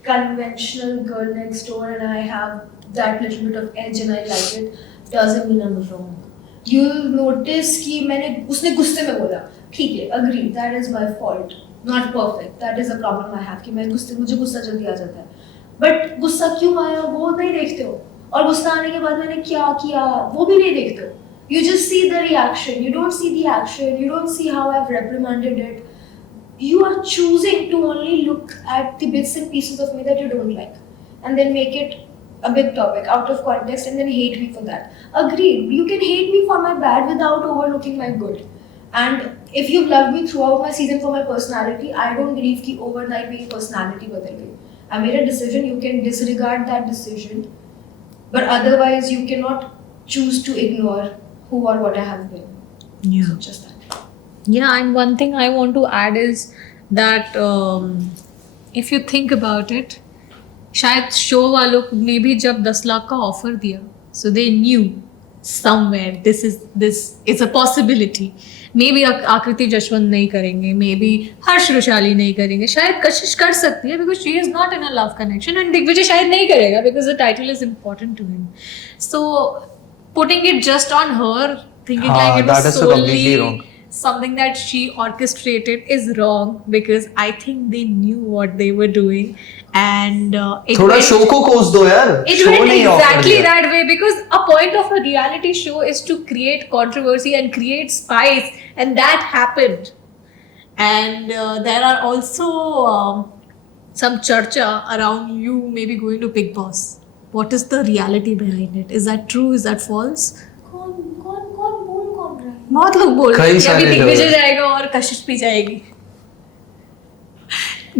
conventional girl next door and I have that little bit of edge and I like it, doesn't mean I'm wrong. You'll notice कि मैंने उसने गुस्से में बोला, ठीक है, agree, that is my fault, not perfect, that is a problem I have कि मुझे गुस्सा जल्दी आ जाता है. But गुस्सा क्यों आया वो नहीं देखते हो, और गुस्सा आने के बाद मैंने क्या किया वो भी नहीं देखते हो. You just see the reaction, you don't see the action, you don't see how I've reprimanded it. You are choosing to only look at the bits and pieces of me that you don't like and then make it a big topic out of context and then hate me for that. Agreed, you can hate me for my bad without overlooking my good. And if you've loved me throughout my season for my personality, I don't believe कि overnight मेरी personality बदल गई. I made a decision, you can disregard that decision, but otherwise you cannot choose to ignore who or what I have been. Yeah. So just that. Yeah, and one thing I want to add is that if you think about it, शायद show वालों ने भी जब 10 लाख का offer दिया, so they knew somewhere this is a possibility. Maybe आकृति जशवंत नहीं करेंगे, maybe हर्ष रुशाली नहीं करेंगे, शायद कशिश कर सकती है because she is not in a love connection, and Digvijay शायद नहीं करेगा because the title is important to him. So putting it just on her, thinking like it that was is so completely solely wrong. something that she orchestrated is wrong, because I think they knew what they were doing, and it थोड़ा went, show को कोस दो यार. it Show went नहीं offer exactly किया. that way, because a point of a reality show is to create controversy and create spice, and that happened. And there are also some charcha around you maybe going to Big Boss. What is the reality behind it? Is that true? Is that false? कौन बोल कौन रहा है? बहुत लोग बोल रहे कई हैं कि अभी सारे दिग्विजय लोग। जाएगा और कशिश भी जाएगी.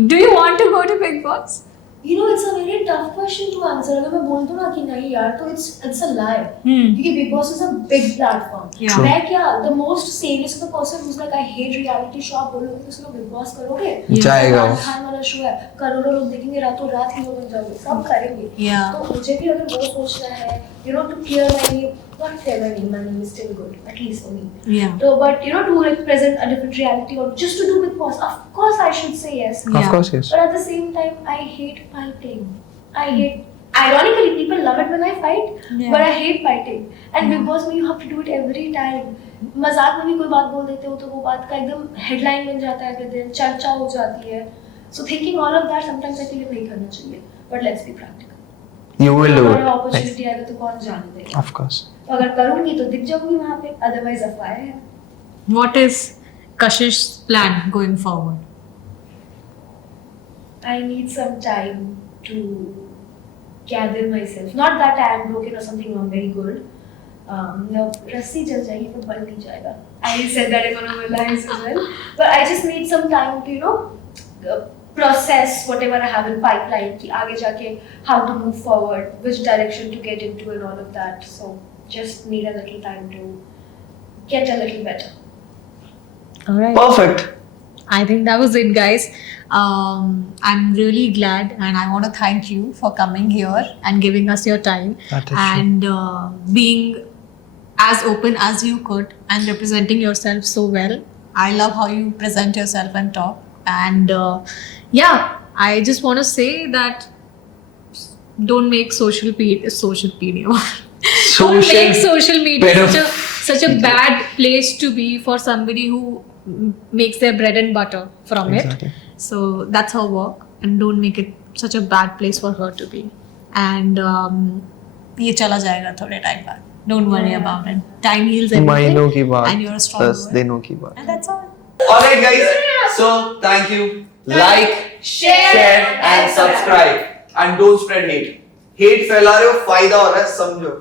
Do you want to go to Big Boss? You know, it's a very tough question to answer. अगर मैं बोल दूँ ना कि नहीं यार, तो it's a lie. Hmm. क्योंकि Big Boss is a big platform. Yeah. True. मैं क्या the most serious of the person who's like I hate reality show, आप बोलोगे तो लोग Big Boss करोगे? Yeah. जाएगा वो. खान वाला शो है, करोड़ों लोग देखेंगे, रातों रात हीरो बन जाओगे, सब करेंगे. Yeah. तो मुझे भी अगर वो सोचना है, you know, to clear my name, not clear my name is still good, at least for me. Yeah. So, but you know, to represent a different reality or just to do Big Boss, of course I should say yes. Yeah. Of course, yes. But at the same time, I hate fighting. I hate. Ironically, people love it when I fight, Yeah. but I hate fighting. And Big Boss में you have to do it every time. मजाक में भी कोई बात बोल देते हो तो वो बात का एकदम headline बन जाता है, फिर दिन चर्चा हो जाती है. So thinking all of that, sometimes I feel नहीं करना चाहिए. But let's be practical. You will do अगर it. opportunity आएगा तो कौन जाने देगा? Of course. तो अगर करूँगी तो दिख जाऊँगी वहाँ पे. Otherwise, अफवाह है. What is Kashish's plan going forward? I need some time to gather myself. Not that I am broken or something, I'm very good. no, रस्सी जल जाएगी पर बल नहीं जाएगा. I said that in one of my lines as well. But I just need some time to, you know, process whatever I have in pipeline. कि आगे जाके how to move forward, which direction to get into, and all of that. So just need a little time to get a little better. All right. Perfect. I think that was it, guys. I'm really glad, and I want to thank you for coming here and giving us your time That is and being as open as you could and representing yourself so well. I love how you present yourself and talk. And yeah, I just want to say that don't make social media. Don't make social media such a bad place to be for somebody who makes their bread and butter from Exactly. it. So that's her work, and don't make it such a bad place for her to be. And ये चला जाएगा थोड़े time बाद. Don't worry about it. Time heals everything. महीनों की बात, And you're a strong 10 woman. दिनों की बात. And that's all. Alright guys, so thank you. Like, share and subscribe. And don't spread hate. Hate फैला रहे हो, फायदा हो रहा है, समझो.